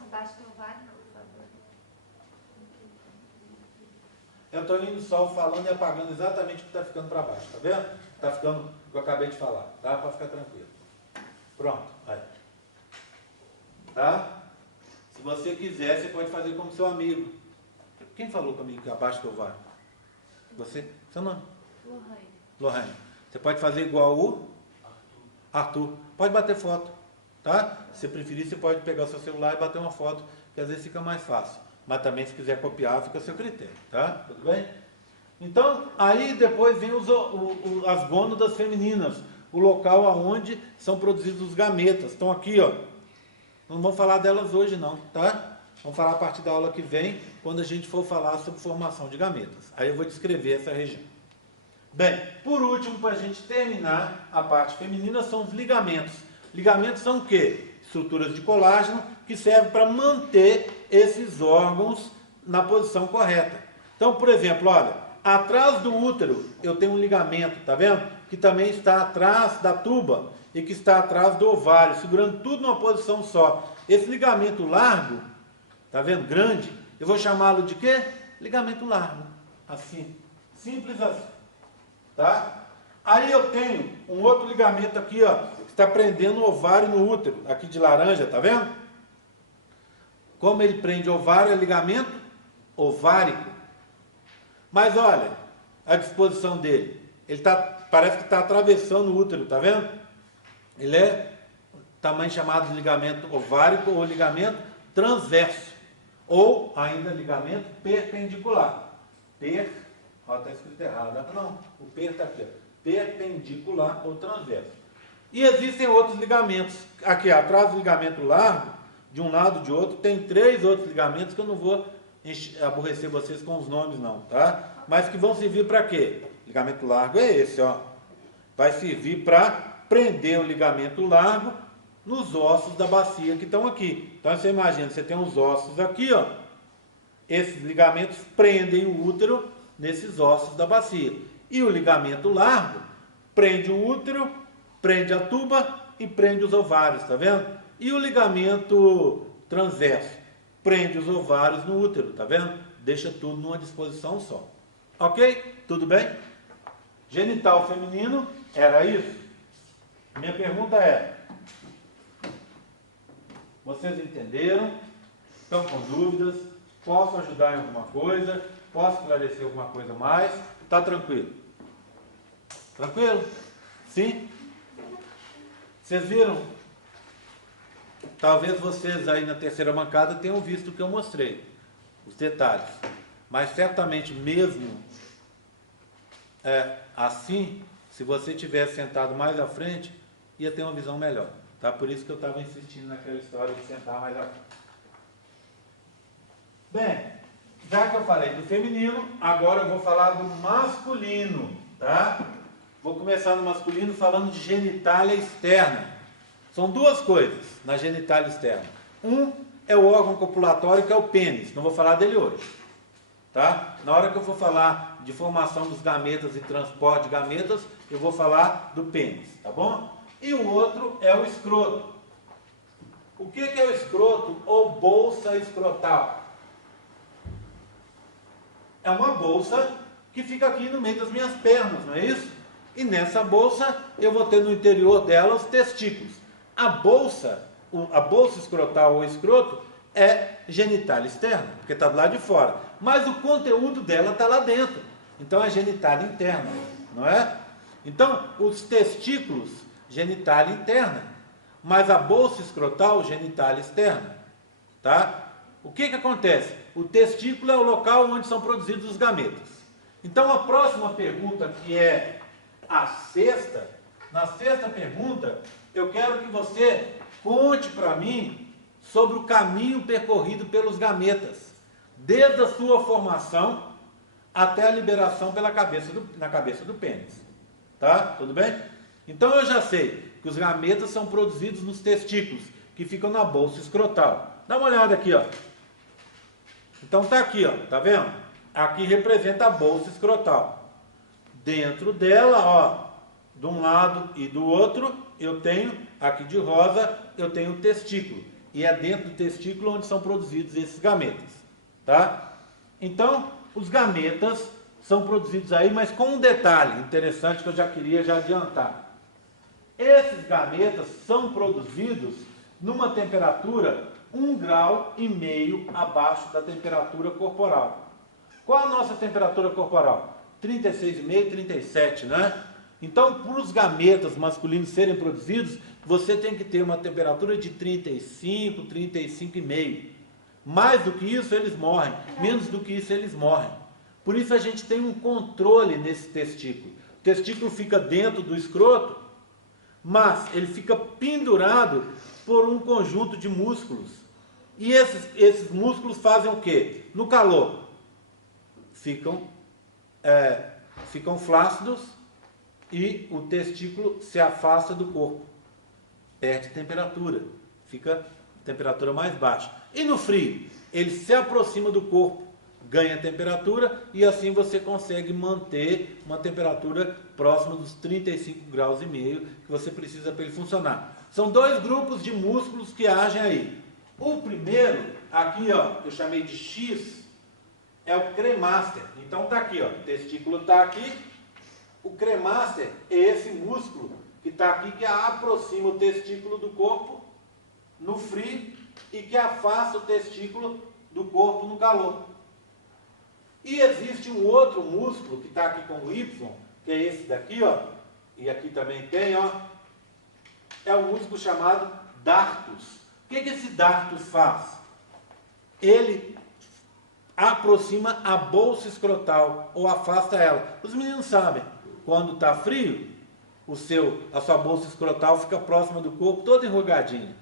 Abaixo do ovário, por favor. Eu estou indo só falando e apagando exatamente o que está ficando para baixo, tá vendo? Está ficando o que eu acabei de falar, tá? Para ficar tranquilo. Pronto, aí. Tá? Se você quiser, você pode fazer como seu amigo. Quem falou comigo que abaixo do ovário? Você? Seu nome? Lohane. Lohane. Você pode fazer igual o Arthur. Pode bater foto, tá? Se preferir, você pode pegar o seu celular e bater uma foto, que às vezes fica mais fácil. Mas também, se quiser copiar, fica a seu critério, tá? Tudo bem? Então, aí depois vem as gônadas femininas, o local aonde são produzidos os gametas. Estão aqui, ó. Não vamos falar delas hoje não, tá? Vamos falar a partir da aula que vem, quando a gente for falar sobre formação de gametas. Aí eu vou descrever essa região. Bem, por último, para a gente terminar a parte feminina, são os ligamentos. Ligamentos são o quê? Estruturas de colágeno que servem para manter esses órgãos na posição correta. Então, por exemplo, olha, atrás do útero eu tenho um ligamento, tá vendo? Que também está atrás da tuba e que está atrás do ovário, segurando tudo numa posição só. Esse ligamento largo, tá vendo? Grande, eu vou chamá-lo de quê? Ligamento largo. Assim, simples assim. Tá? Aí eu tenho um outro ligamento aqui, ó, que está prendendo o ovário no útero, aqui de laranja, tá vendo? Como ele prende o ovário, é ligamento ovárico. Mas olha a disposição dele. Ele parece que está atravessando o útero, tá vendo? Ele é também chamado de ligamento ovárico ou ligamento transverso, ou ainda ligamento perpendicular. Está escrito errado. Não, o per está aqui. Perpendicular ou transverso. E existem outros ligamentos. Aqui atrás do ligamento largo, de um lado e de outro, tem 3 outros ligamentos que eu não vou aborrecer vocês com os nomes não, tá? Mas que vão servir para quê? O ligamento largo é esse, ó. Vai servir para prender o ligamento largo nos ossos da bacia que estão aqui. Então você imagina, você tem os ossos aqui, ó. Esses ligamentos prendem o útero nesses ossos da bacia. E o ligamento largo prende o útero, prende a tuba e prende os ovários, tá vendo? E o ligamento transverso prende os ovários no útero, tá vendo? Deixa tudo numa disposição só. Ok? Tudo bem? Genital feminino, era isso? Minha pergunta é: vocês entenderam? Estão com dúvidas? Posso ajudar em alguma coisa? Posso esclarecer alguma coisa mais? Está tranquilo? Tranquilo? Sim? Vocês viram? Talvez vocês aí na terceira bancada tenham visto o que eu mostrei, os detalhes. Mas certamente mesmo assim, se você tivesse sentado mais à frente, ia ter uma visão melhor. Tá? Por isso que eu estava insistindo naquela história de sentar mais à frente. Bem, já que eu falei do feminino, agora eu vou falar do masculino, tá? Vou começar no masculino falando de genitália externa. São 2 coisas na genitália externa. Um é o órgão copulatório, que é o pênis. Não vou falar dele hoje, tá? Na hora que eu for falar de formação dos gametas e transporte de gametas, eu vou falar do pênis, tá bom? E o outro é o escroto. O que é o escroto ou bolsa escrotal? É uma bolsa que fica aqui no meio das minhas pernas, não é isso? E nessa bolsa eu vou ter no interior dela os testículos. A bolsa a bolsa escrotal ou escroto é genitália externa, porque está do lado de fora. Mas o conteúdo dela está lá dentro. Então é genitália interna, não é? Então, os testículos, genitália interna. Mas a bolsa escrotal, genitália externa. Tá? O que acontece? O testículo é o local onde são produzidos os gametas. Então, a próxima pergunta, que é a sexta, na sexta pergunta, eu quero que você conte para mim sobre o caminho percorrido pelos gametas, desde a sua formação até a liberação na cabeça do pênis. Tá? Tudo bem? Então, eu já sei que os gametas são produzidos nos testículos, que ficam na bolsa escrotal. Dá uma olhada aqui, ó. Então tá aqui, ó, tá vendo? Aqui representa a bolsa escrotal. Dentro dela, ó, de um lado e do outro, eu tenho, aqui de rosa, eu tenho o testículo. E é dentro do testículo onde são produzidos esses gametas, tá? Então, os gametas são produzidos aí, mas com um detalhe interessante que eu já queria adiantar. Esses gametas são produzidos numa temperatura 1,5 grau abaixo da temperatura corporal. Qual a nossa temperatura corporal? 36,5, 37, né? Então, para os gametas masculinos serem produzidos, você tem que ter uma temperatura de 35, 35,5. Mais do que isso, eles morrem. Menos do que isso, eles morrem. Por isso, a gente tem um controle nesse testículo. O testículo fica dentro do escroto, mas ele fica pendurado por um conjunto de músculos. E esses músculos fazem o quê? No calor, ficam flácidos e o testículo se afasta do corpo. Perde temperatura, fica temperatura mais baixa. E no frio, ele se aproxima do corpo, ganha temperatura e assim você consegue manter uma temperatura próxima dos 35,5 graus que você precisa para ele funcionar. São dois grupos de músculos que agem aí. O primeiro, aqui ó, eu chamei de X, é o cremaster. Então tá aqui, ó, o testículo tá aqui. O cremaster é esse músculo que está aqui, que aproxima o testículo do corpo no frio e que afasta o testículo do corpo no calor. E existe um outro músculo que está aqui com o Y, que é esse daqui, ó, e aqui também tem, ó, é um músculo chamado dartos. O que esse dartos faz? Ele aproxima a bolsa escrotal ou afasta ela. Os meninos sabem, quando está frio, a sua bolsa escrotal fica próxima do corpo, toda enrugadinha.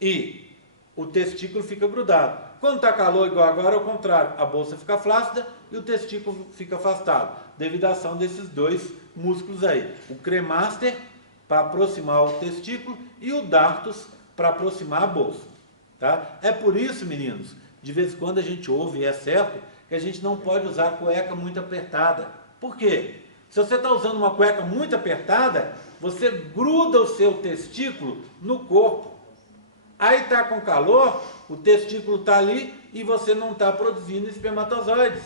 E o testículo fica grudado. Quando está calor, igual agora, é o contrário. A bolsa fica flácida e o testículo fica afastado, devido à ação desses dois músculos aí. O cremaster, para aproximar o testículo, e o dartos, para aproximar a bolsa. Tá? É por isso, meninos, de vez em quando a gente ouve, e é certo, que a gente não pode usar cueca muito apertada. Por quê? Se você está usando uma cueca muito apertada, você gruda o seu testículo no corpo. Aí está com calor, o testículo está ali e você não está produzindo espermatozoides.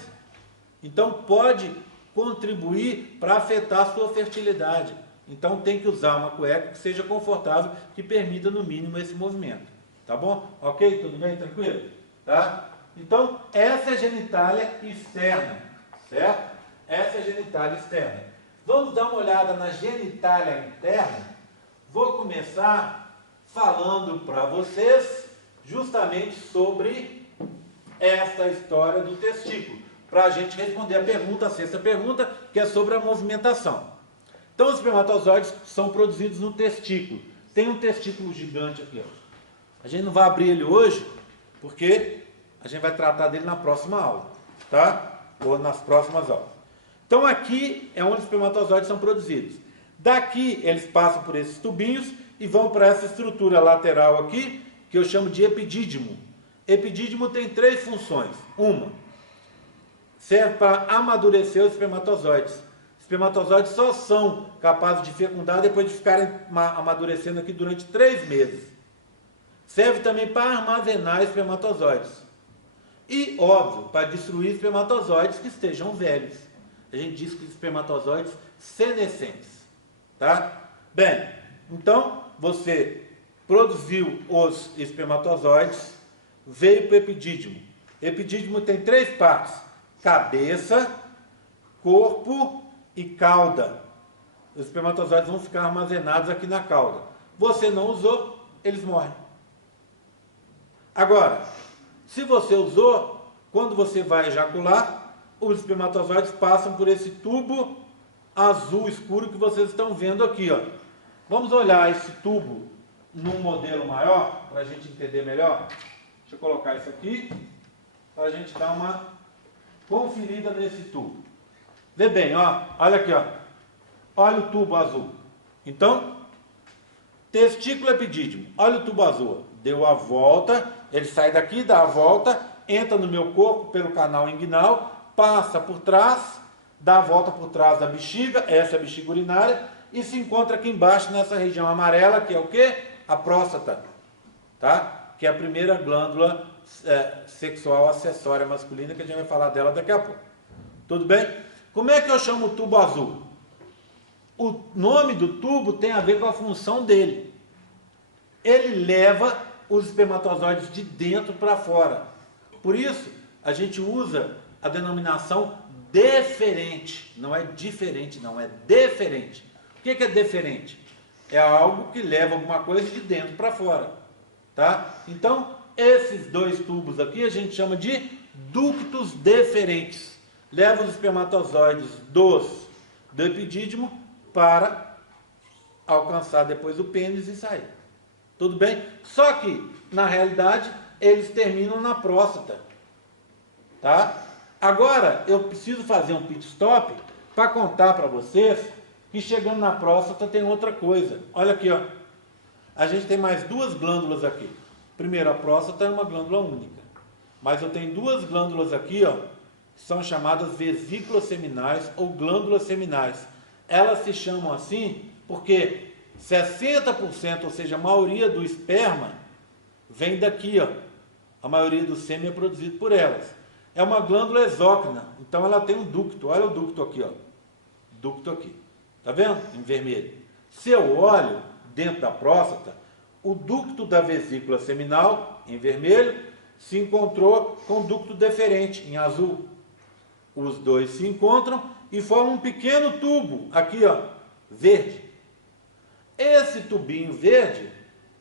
Então pode contribuir para afetar a sua fertilidade. Então tem que usar uma cueca que seja confortável, que permita no mínimo esse movimento. Tá bom? Ok? Tudo bem? Tranquilo? Tá? Então essa é a genitália externa, certo? Essa é a genitália externa. Vamos dar uma olhada na genitália interna. Vou começar falando para vocês justamente sobre essa história do testículo, para a gente responder a sexta pergunta, que é sobre a movimentação. Então, os espermatozoides são produzidos no testículo. Tem um testículo gigante aqui, ó. A gente não vai abrir ele hoje, porque a gente vai tratar dele na próxima aula, tá? Ou nas próximas aulas. Então, aqui é onde os espermatozoides são produzidos. Daqui, eles passam por esses tubinhos e vão para essa estrutura lateral aqui, que eu chamo de epidídimo. Epidídimo tem 3 funções. Uma, serve para amadurecer os espermatozoides. Os espermatozoides só são capazes de fecundar depois de ficarem amadurecendo aqui durante 3 meses. Serve também para armazenar espermatozoides. E, óbvio, para destruir espermatozoides que estejam velhos. A gente diz que os espermatozoides senescentes. Tá? Bem, então, você produziu os espermatozoides, veio para o epidídimo. Epidídimo tem 3 partes: cabeça, corpo e cauda. Os espermatozoides vão ficar armazenados aqui na cauda. Você não usou, eles morrem. Agora, se você usou, quando você vai ejacular, os espermatozoides passam por esse tubo azul escuro que vocês estão vendo aqui, ó. Vamos olhar esse tubo num modelo maior, para a gente entender melhor. Deixa eu colocar isso aqui, para a gente dar uma conferida nesse tubo. Vê bem, ó, olha aqui, ó. Olha o tubo azul. Então, testículo epidídimo, olha o tubo azul. Deu a volta, ele sai daqui, dá a volta, entra no meu corpo pelo canal inguinal, passa por trás, dá a volta por trás da bexiga, essa é a bexiga urinária, e se encontra aqui embaixo nessa região amarela, que é o quê? A próstata, tá? Que é a primeira glândula sexual acessória masculina, que a gente vai falar dela daqui a pouco. Tudo bem? Como é que eu chamo o tubo azul? O nome do tubo tem a ver com a função dele. Ele leva os espermatozoides de dentro para fora. Por isso, a gente usa a denominação deferente. Não é diferente, não, é deferente. O que é deferente? É algo que leva alguma coisa de dentro para fora. Tá? Então, esses 2 tubos aqui a gente chama de ductos deferentes. Leva os espermatozoides do epidídimo para alcançar depois o pênis e sair. Tudo bem? Só que, na realidade, eles terminam na próstata. Tá? Agora, eu preciso fazer um pit stop para contar para vocês que chegando na próstata tem outra coisa. Olha aqui, ó. A gente tem mais 2 glândulas aqui. Primeiro, a próstata é uma glândula única. Mas eu tenho 2 glândulas aqui, ó, que são chamadas vesículas seminais ou glândulas seminais. Elas se chamam assim porque 60%, ou seja, a maioria do esperma, vem daqui, ó. A maioria do sêmen é produzido por elas. É uma glândula exócrina, então ela tem um ducto. Olha o ducto aqui, ó. Ducto aqui. Tá vendo? Em vermelho. Se eu olho dentro da próstata, o ducto da vesícula seminal, em vermelho, se encontrou com o ducto deferente, em azul. Os 2 se encontram e formam um pequeno tubo, aqui, ó, verde. Esse tubinho verde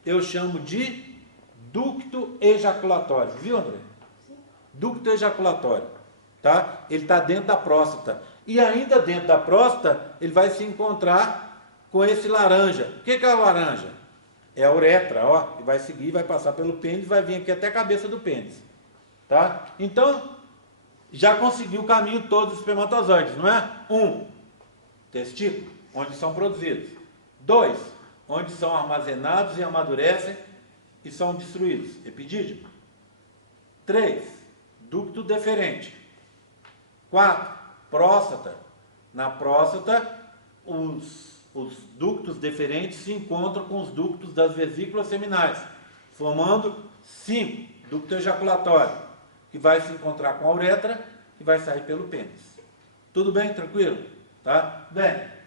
eu chamo de ducto ejaculatório. Viu, André? Ducto ejaculatório. Tá? Ele está dentro da próstata. E ainda dentro da próstata, ele vai se encontrar com esse laranja. O que é o laranja? É a uretra, ó. Que vai seguir, vai passar pelo pênis, vai vir aqui até a cabeça do pênis. Tá? Então, já conseguiu o caminho todo dos espermatozoides, não é? 1, testículo, onde são produzidos. 2, onde são armazenados e amadurecem e são destruídos, epidídimo. 3, ducto deferente. 4, próstata. Na próstata, os ductos deferentes se encontram com os ductos das vesículas seminais, formando 5, ducto ejaculatório, que vai se encontrar com a uretra e vai sair pelo pênis. Tudo bem? Tranquilo? Tá? Bem,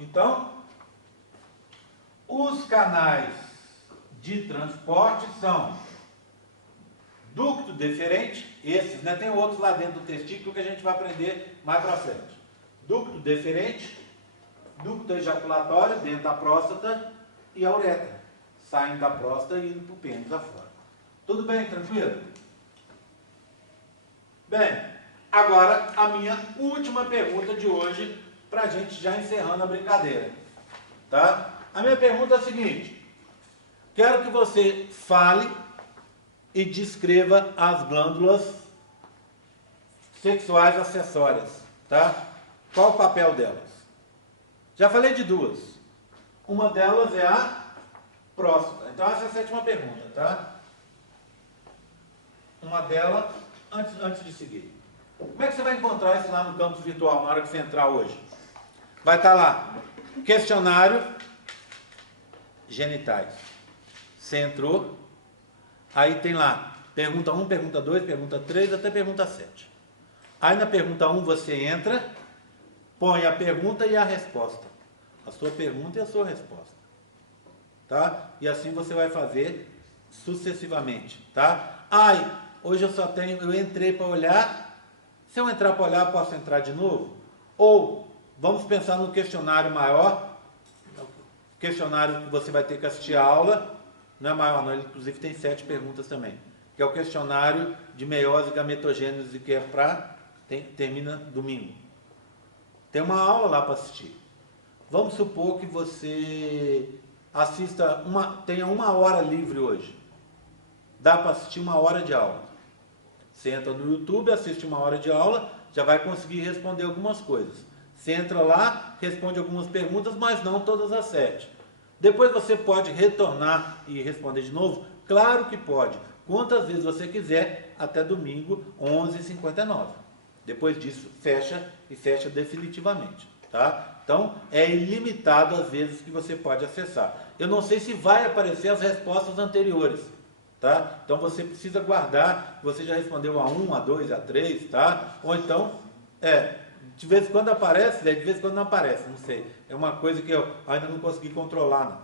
então, os canais de transporte são ducto deferente, esses, né? Tem outros lá dentro do testículo que a gente vai aprender mais para frente. Ducto deferente, ducto ejaculatório dentro da próstata e a uretra, saindo da próstata e indo para o pênis afora. Tudo bem? Tranquilo? Bem, agora a minha última pergunta de hoje, para a gente já encerrando a brincadeira. Tá? A minha pergunta é a seguinte: quero que você fale e descreva as glândulas sexuais acessórias. Tá? Qual o papel delas? Já falei de 2. Uma delas é a próstata. Então essa é a 7ª pergunta, tá? Uma delas, antes de seguir. Como é que você vai encontrar isso lá no campus virtual, na hora que você entrar hoje? Vai estar lá, questionário genitais. Você entrou, aí tem lá, pergunta 1, pergunta 2, pergunta 3, até pergunta 7. Aí na pergunta 1 você entra, põe a pergunta e a resposta. A sua pergunta e a sua resposta. tá? E assim você vai fazer sucessivamente, tá? Ai, hoje eu entrei para olhar, se eu entrar para olhar, posso entrar de novo? Ou, vamos pensar no questionário maior, questionário que você vai ter que assistir a aula, não é maior não, ele inclusive tem 7 perguntas também, que é o questionário de meiose e gametogênese, que termina domingo. Tem uma aula lá para assistir. Vamos supor que você tenha 1 hora livre hoje. Dá para assistir 1 hora de aula. Você entra no YouTube, assiste 1 hora de aula, já vai conseguir responder algumas coisas. Você entra lá, responde algumas perguntas, mas não todas as 7. Depois você pode retornar e responder de novo? Claro que pode. Quantas vezes você quiser, até domingo, 11h59. Depois disso, fecha e fecha definitivamente. Tá? Então, é ilimitado as vezes que você pode acessar. Eu não sei se vai aparecer as respostas anteriores. Tá? Então, você precisa guardar, você já respondeu a 1, a 2, a 3, tá? Ou então, de vez em quando aparece, de vez em quando não aparece, não sei. É uma coisa que eu ainda não consegui controlar, não.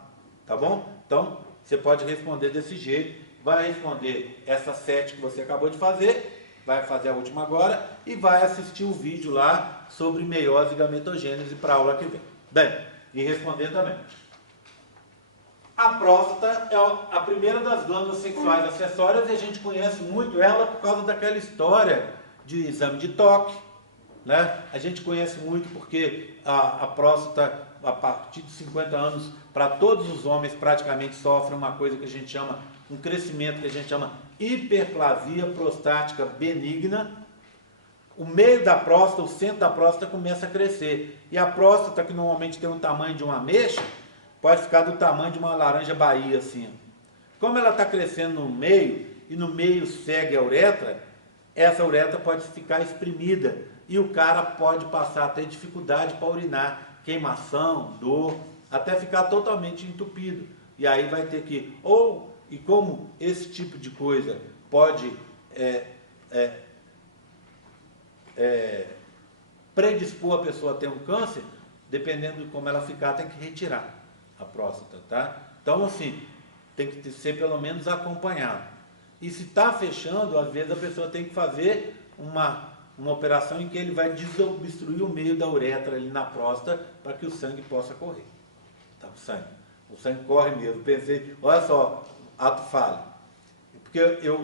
Tá bom? Então, você pode responder desse jeito. Vai responder essas 7 que você acabou de fazer, vai fazer a última agora e vai assistir o vídeo lá sobre meiose e gametogênese para a aula que vem. Bem, e responder também. A próstata é a primeira das glândulas sexuais acessórias e a gente conhece muito ela por causa daquela história de exame de toque, né? A gente conhece muito porque a próstata, a partir de 50 anos, para todos os homens praticamente sofre uma coisa que a gente chama, um crescimento que a gente chama hiperplasia prostática benigna. O meio da próstata, o centro da próstata começa a crescer. E a próstata, que normalmente tem o tamanho de uma ameixa, pode ficar do tamanho de uma laranja Bahia, assim. Como ela está crescendo no meio, e no meio segue a uretra, essa uretra pode ficar exprimida. E o cara pode passar a ter dificuldade para urinar, queimação, dor, até ficar totalmente entupido. E aí vai ter que, e como esse tipo de coisa pode predispor a pessoa a ter um câncer, dependendo de como ela ficar, tem que retirar a próstata, tá? Então, assim, tem que ser pelo menos acompanhado. E se está fechando, às vezes a pessoa tem que fazer uma operação em que ele vai desobstruir o meio da uretra ali na próstata para que o sangue possa correr. Tá, o sangue corre mesmo. Pensei, olha só, ato falho. Porque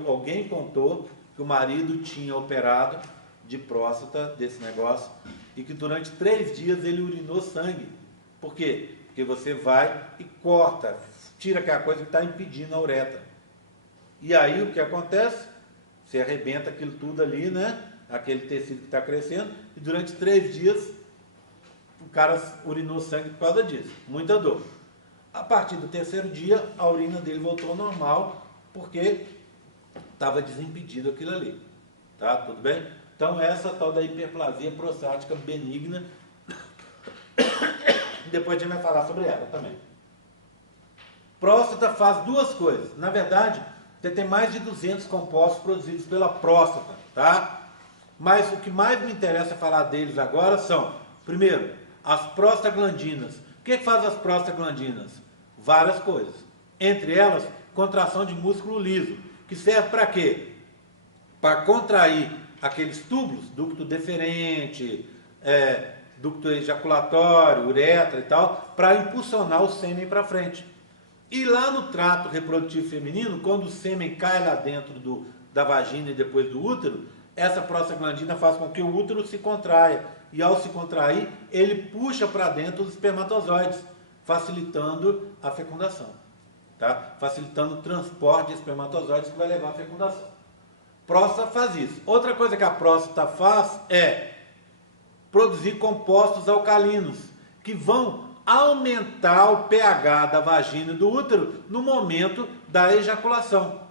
alguém contou que o marido tinha operado de próstata desse negócio e que durante 3 dias ele urinou sangue. Por quê? Porque você vai e corta, tira aquela coisa que está impedindo a uretra. E aí o que acontece? Você arrebenta aquilo tudo ali, né? Aquele tecido que está crescendo, e durante 3 dias o cara urinou sangue por causa disso. Muita dor. A partir do 3º dia, a urina dele voltou ao normal, porque estava desimpedido aquilo ali. Tá? Tudo bem? Então, essa tal da hiperplasia prostática benigna, depois a gente vai falar sobre ela também. Próstata faz 2 coisas. Na verdade, você tem mais de 200 compostos produzidos pela próstata, tá? Mas o que mais me interessa falar deles agora são, primeiro, as prostaglandinas. O que faz as prostaglandinas? Várias coisas. Entre elas, contração de músculo liso, que serve para quê? Para contrair aqueles túbulos, ducto deferente, ducto ejaculatório, uretra e tal, para impulsionar o sêmen para frente. E lá no trato reprodutivo feminino, quando o sêmen cai lá dentro da vagina e depois do útero, essa prostaglandina faz com que o útero se contraia. E ao se contrair, ele puxa para dentro os espermatozoides, facilitando a fecundação. Tá? Facilitando o transporte de espermatozoides que vai levar à fecundação. Próstata faz isso. Outra coisa que a próstata faz é produzir compostos alcalinos, que vão aumentar o pH da vagina e do útero no momento da ejaculação.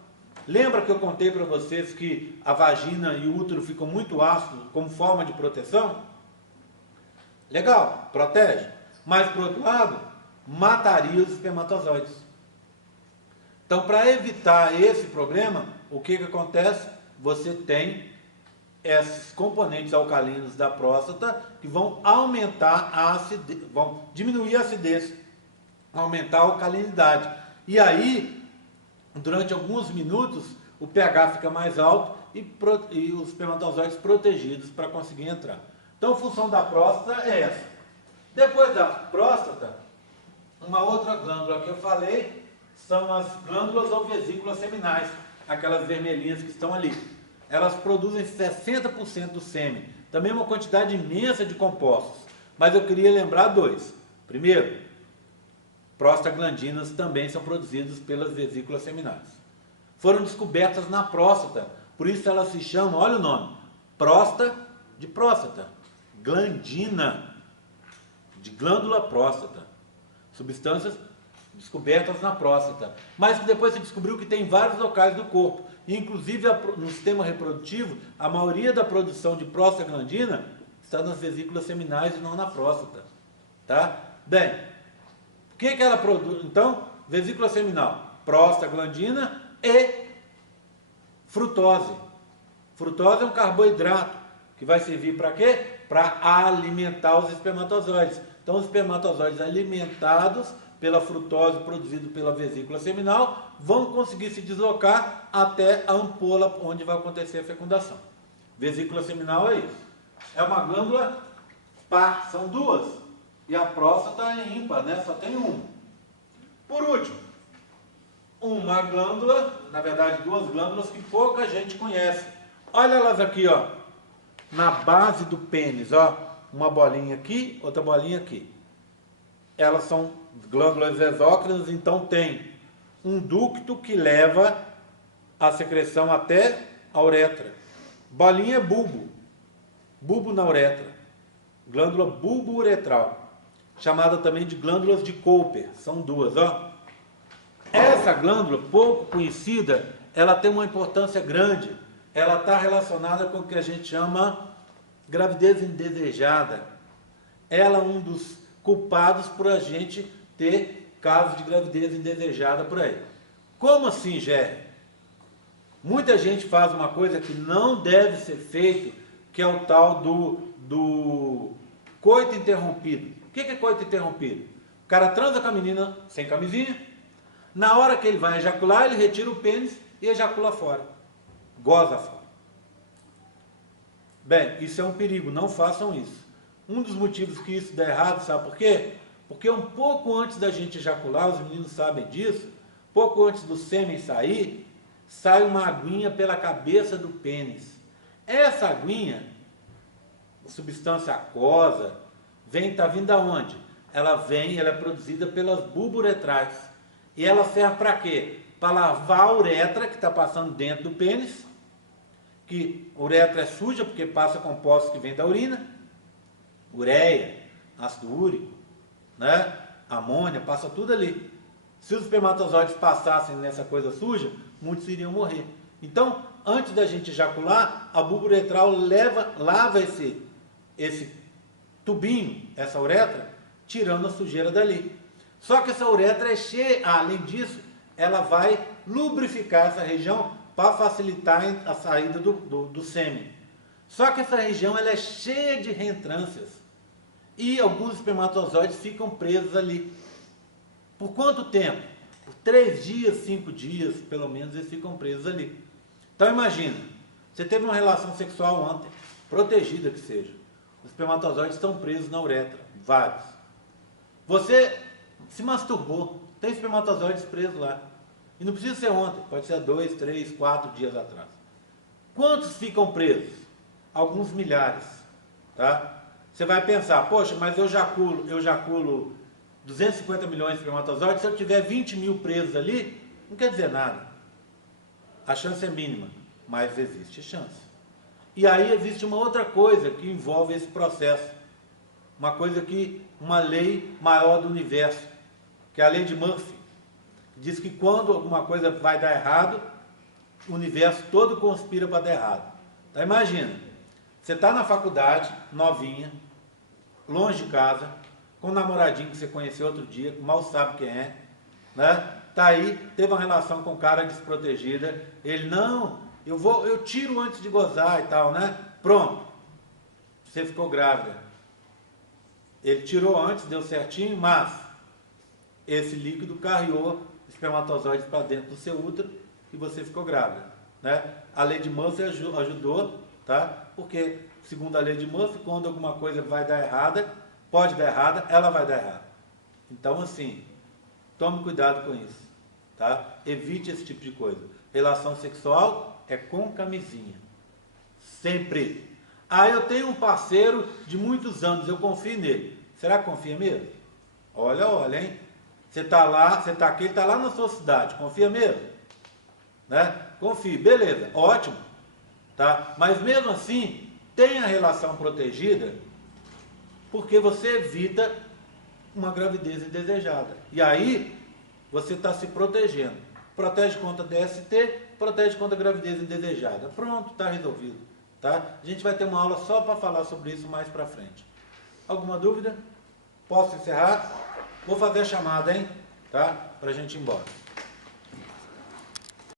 Lembra que eu contei para vocês que a vagina e o útero ficam muito ácidos como forma de proteção? Legal, protege. Mas, por outro lado, mataria os espermatozoides. Então, para evitar esse problema, o que acontece? Você tem esses componentes alcalinos da próstata que vão aumentar a acidez, vão diminuir a acidez aumentar a alcalinidade. E aí, durante alguns minutos, o pH fica mais alto e os espermatozoides protegidos para conseguir entrar. Então, a função da próstata é essa. Depois da próstata, uma outra glândula que eu falei são as glândulas ou vesículas seminais, aquelas vermelhinhas que estão ali. Elas produzem 60% do sêmen, também uma quantidade imensa de compostos. Mas eu queria lembrar dois. Primeiro, prostaglandinas também são produzidas pelas vesículas seminais. Foram descobertas na próstata, por isso elas se chamam, olha o nome, de próstata, glandina, de glândula próstata. Substâncias descobertas na próstata, mas que depois se descobriu que tem em vários locais do corpo, inclusive no sistema reprodutivo, a maioria da produção de prostaglandina está nas vesículas seminais e não na próstata, tá? Bem, o que ela produz? Então, vesícula seminal, prostaglandina e frutose. Frutose é um carboidrato que vai servir para quê? Para alimentar os espermatozoides. Então, os espermatozoides alimentados pela frutose produzida pela vesícula seminal vão conseguir se deslocar até a ampola onde vai acontecer a fecundação. Vesícula seminal é isso. É uma glândula par, são duas. E a próstata é ímpar, né? Só tem uma. Por último, uma glândula, na verdade duas glândulas que pouca gente conhece. Olha elas aqui, ó, na base do pênis, ó. Uma bolinha aqui, outra bolinha aqui. Elas são glândulas exócrinas, então tem um ducto que leva a secreção até a uretra. Bolinha é bulbo, bulbo na uretra, glândula bulbo-uretral, chamada também de glândulas de Cooper, são duas, ó. Essa glândula, pouco conhecida, ela tem uma importância grande, ela está relacionada com o que a gente chama gravidez indesejada. Ela é um dos culpados por a gente ter casos de gravidez indesejada por aí. Como assim, Gé? Muita gente faz uma coisa que não deve ser feito, que é o tal do coito interrompido. O que é coito interrompido? O cara transa com a menina sem camisinha, na hora que ele vai ejacular, ele retira o pênis e ejacula fora. Goza fora. Bem, isso é um perigo, não façam isso. Um dos motivos que isso dá errado, sabe por quê? Porque um pouco antes da gente ejacular, os meninos sabem disso, pouco antes do sêmen sair, sai uma aguinha pela cabeça do pênis. Essa aguinha, substância aquosa, está vindo aonde? Ela é produzida pelas bulbo-uretrais. E ela serve para quê? Para lavar a uretra que está passando dentro do pênis, que a uretra é suja porque passa compostos que vêm da urina, ureia, ácido úrico, né? Amônia, passa tudo ali. Se os espermatozoides passassem nessa coisa suja, muitos iriam morrer. Então, antes da gente ejacular, a bulbo-uretral lava esse tubinho, essa uretra, tirando a sujeira dali. Só que essa uretra é cheia, além disso, ela vai lubrificar essa região para facilitar a saída do sêmen. Só que essa região ela é cheia de reentrâncias e alguns espermatozoides ficam presos ali. Por quanto tempo? Por 3 dias, 5 dias, pelo menos, eles ficam presos ali. Então imagina, você teve uma relação sexual ontem, protegida que seja. Os espermatozoides estão presos na uretra, vários. Você se masturbou, tem espermatozoides presos lá. E não precisa ser ontem, pode ser 2, 3, 4 dias atrás. Quantos ficam presos? Alguns milhares. Tá? Você vai pensar, poxa, mas eu ejaculo 250 milhões de espermatozoides, se eu tiver 20 mil presos ali, não quer dizer nada. A chance é mínima, mas existe chance. E aí existe uma outra coisa que envolve esse processo. Uma lei maior do universo, que é a lei de Murphy. Diz que quando alguma coisa vai dar errado, o universo todo conspira para dar errado. Então imagina, você está na faculdade, novinha, longe de casa, com um namoradinho que você conheceu outro dia, que mal sabe quem é, né? Tá aí, teve uma relação com um cara desprotegida, ele, não, eu tiro antes de gozar e tal, né? Pronto, você ficou grávida. Ele tirou antes, deu certinho, mas esse líquido carreou espermatozoides para dentro do seu útero e você ficou grávida, né? A lei de Murphy ajudou, tá? Porque, segundo a lei de Murphy, quando alguma coisa vai dar errada, pode dar errada, ela vai dar errada. Então, assim, tome cuidado com isso, tá? Evite esse tipo de coisa. Relação sexual é com camisinha. Sempre. Ah, eu tenho um parceiro de muitos anos, eu confio nele. Será que confia mesmo? Olha, olha, hein? Você está lá, você está aqui, ele está lá na sua cidade, confia mesmo? Né? Confie, beleza, ótimo. Tá? Mas mesmo assim, tenha a relação protegida, porque você evita uma gravidez indesejada. E aí, você está se protegendo. Protege contra DST, protege contra gravidez indesejada. Pronto, está resolvido. Tá? A gente vai ter uma aula só para falar sobre isso mais para frente. Alguma dúvida? Posso encerrar? Vou fazer a chamada, hein? Tá? Para a gente ir embora.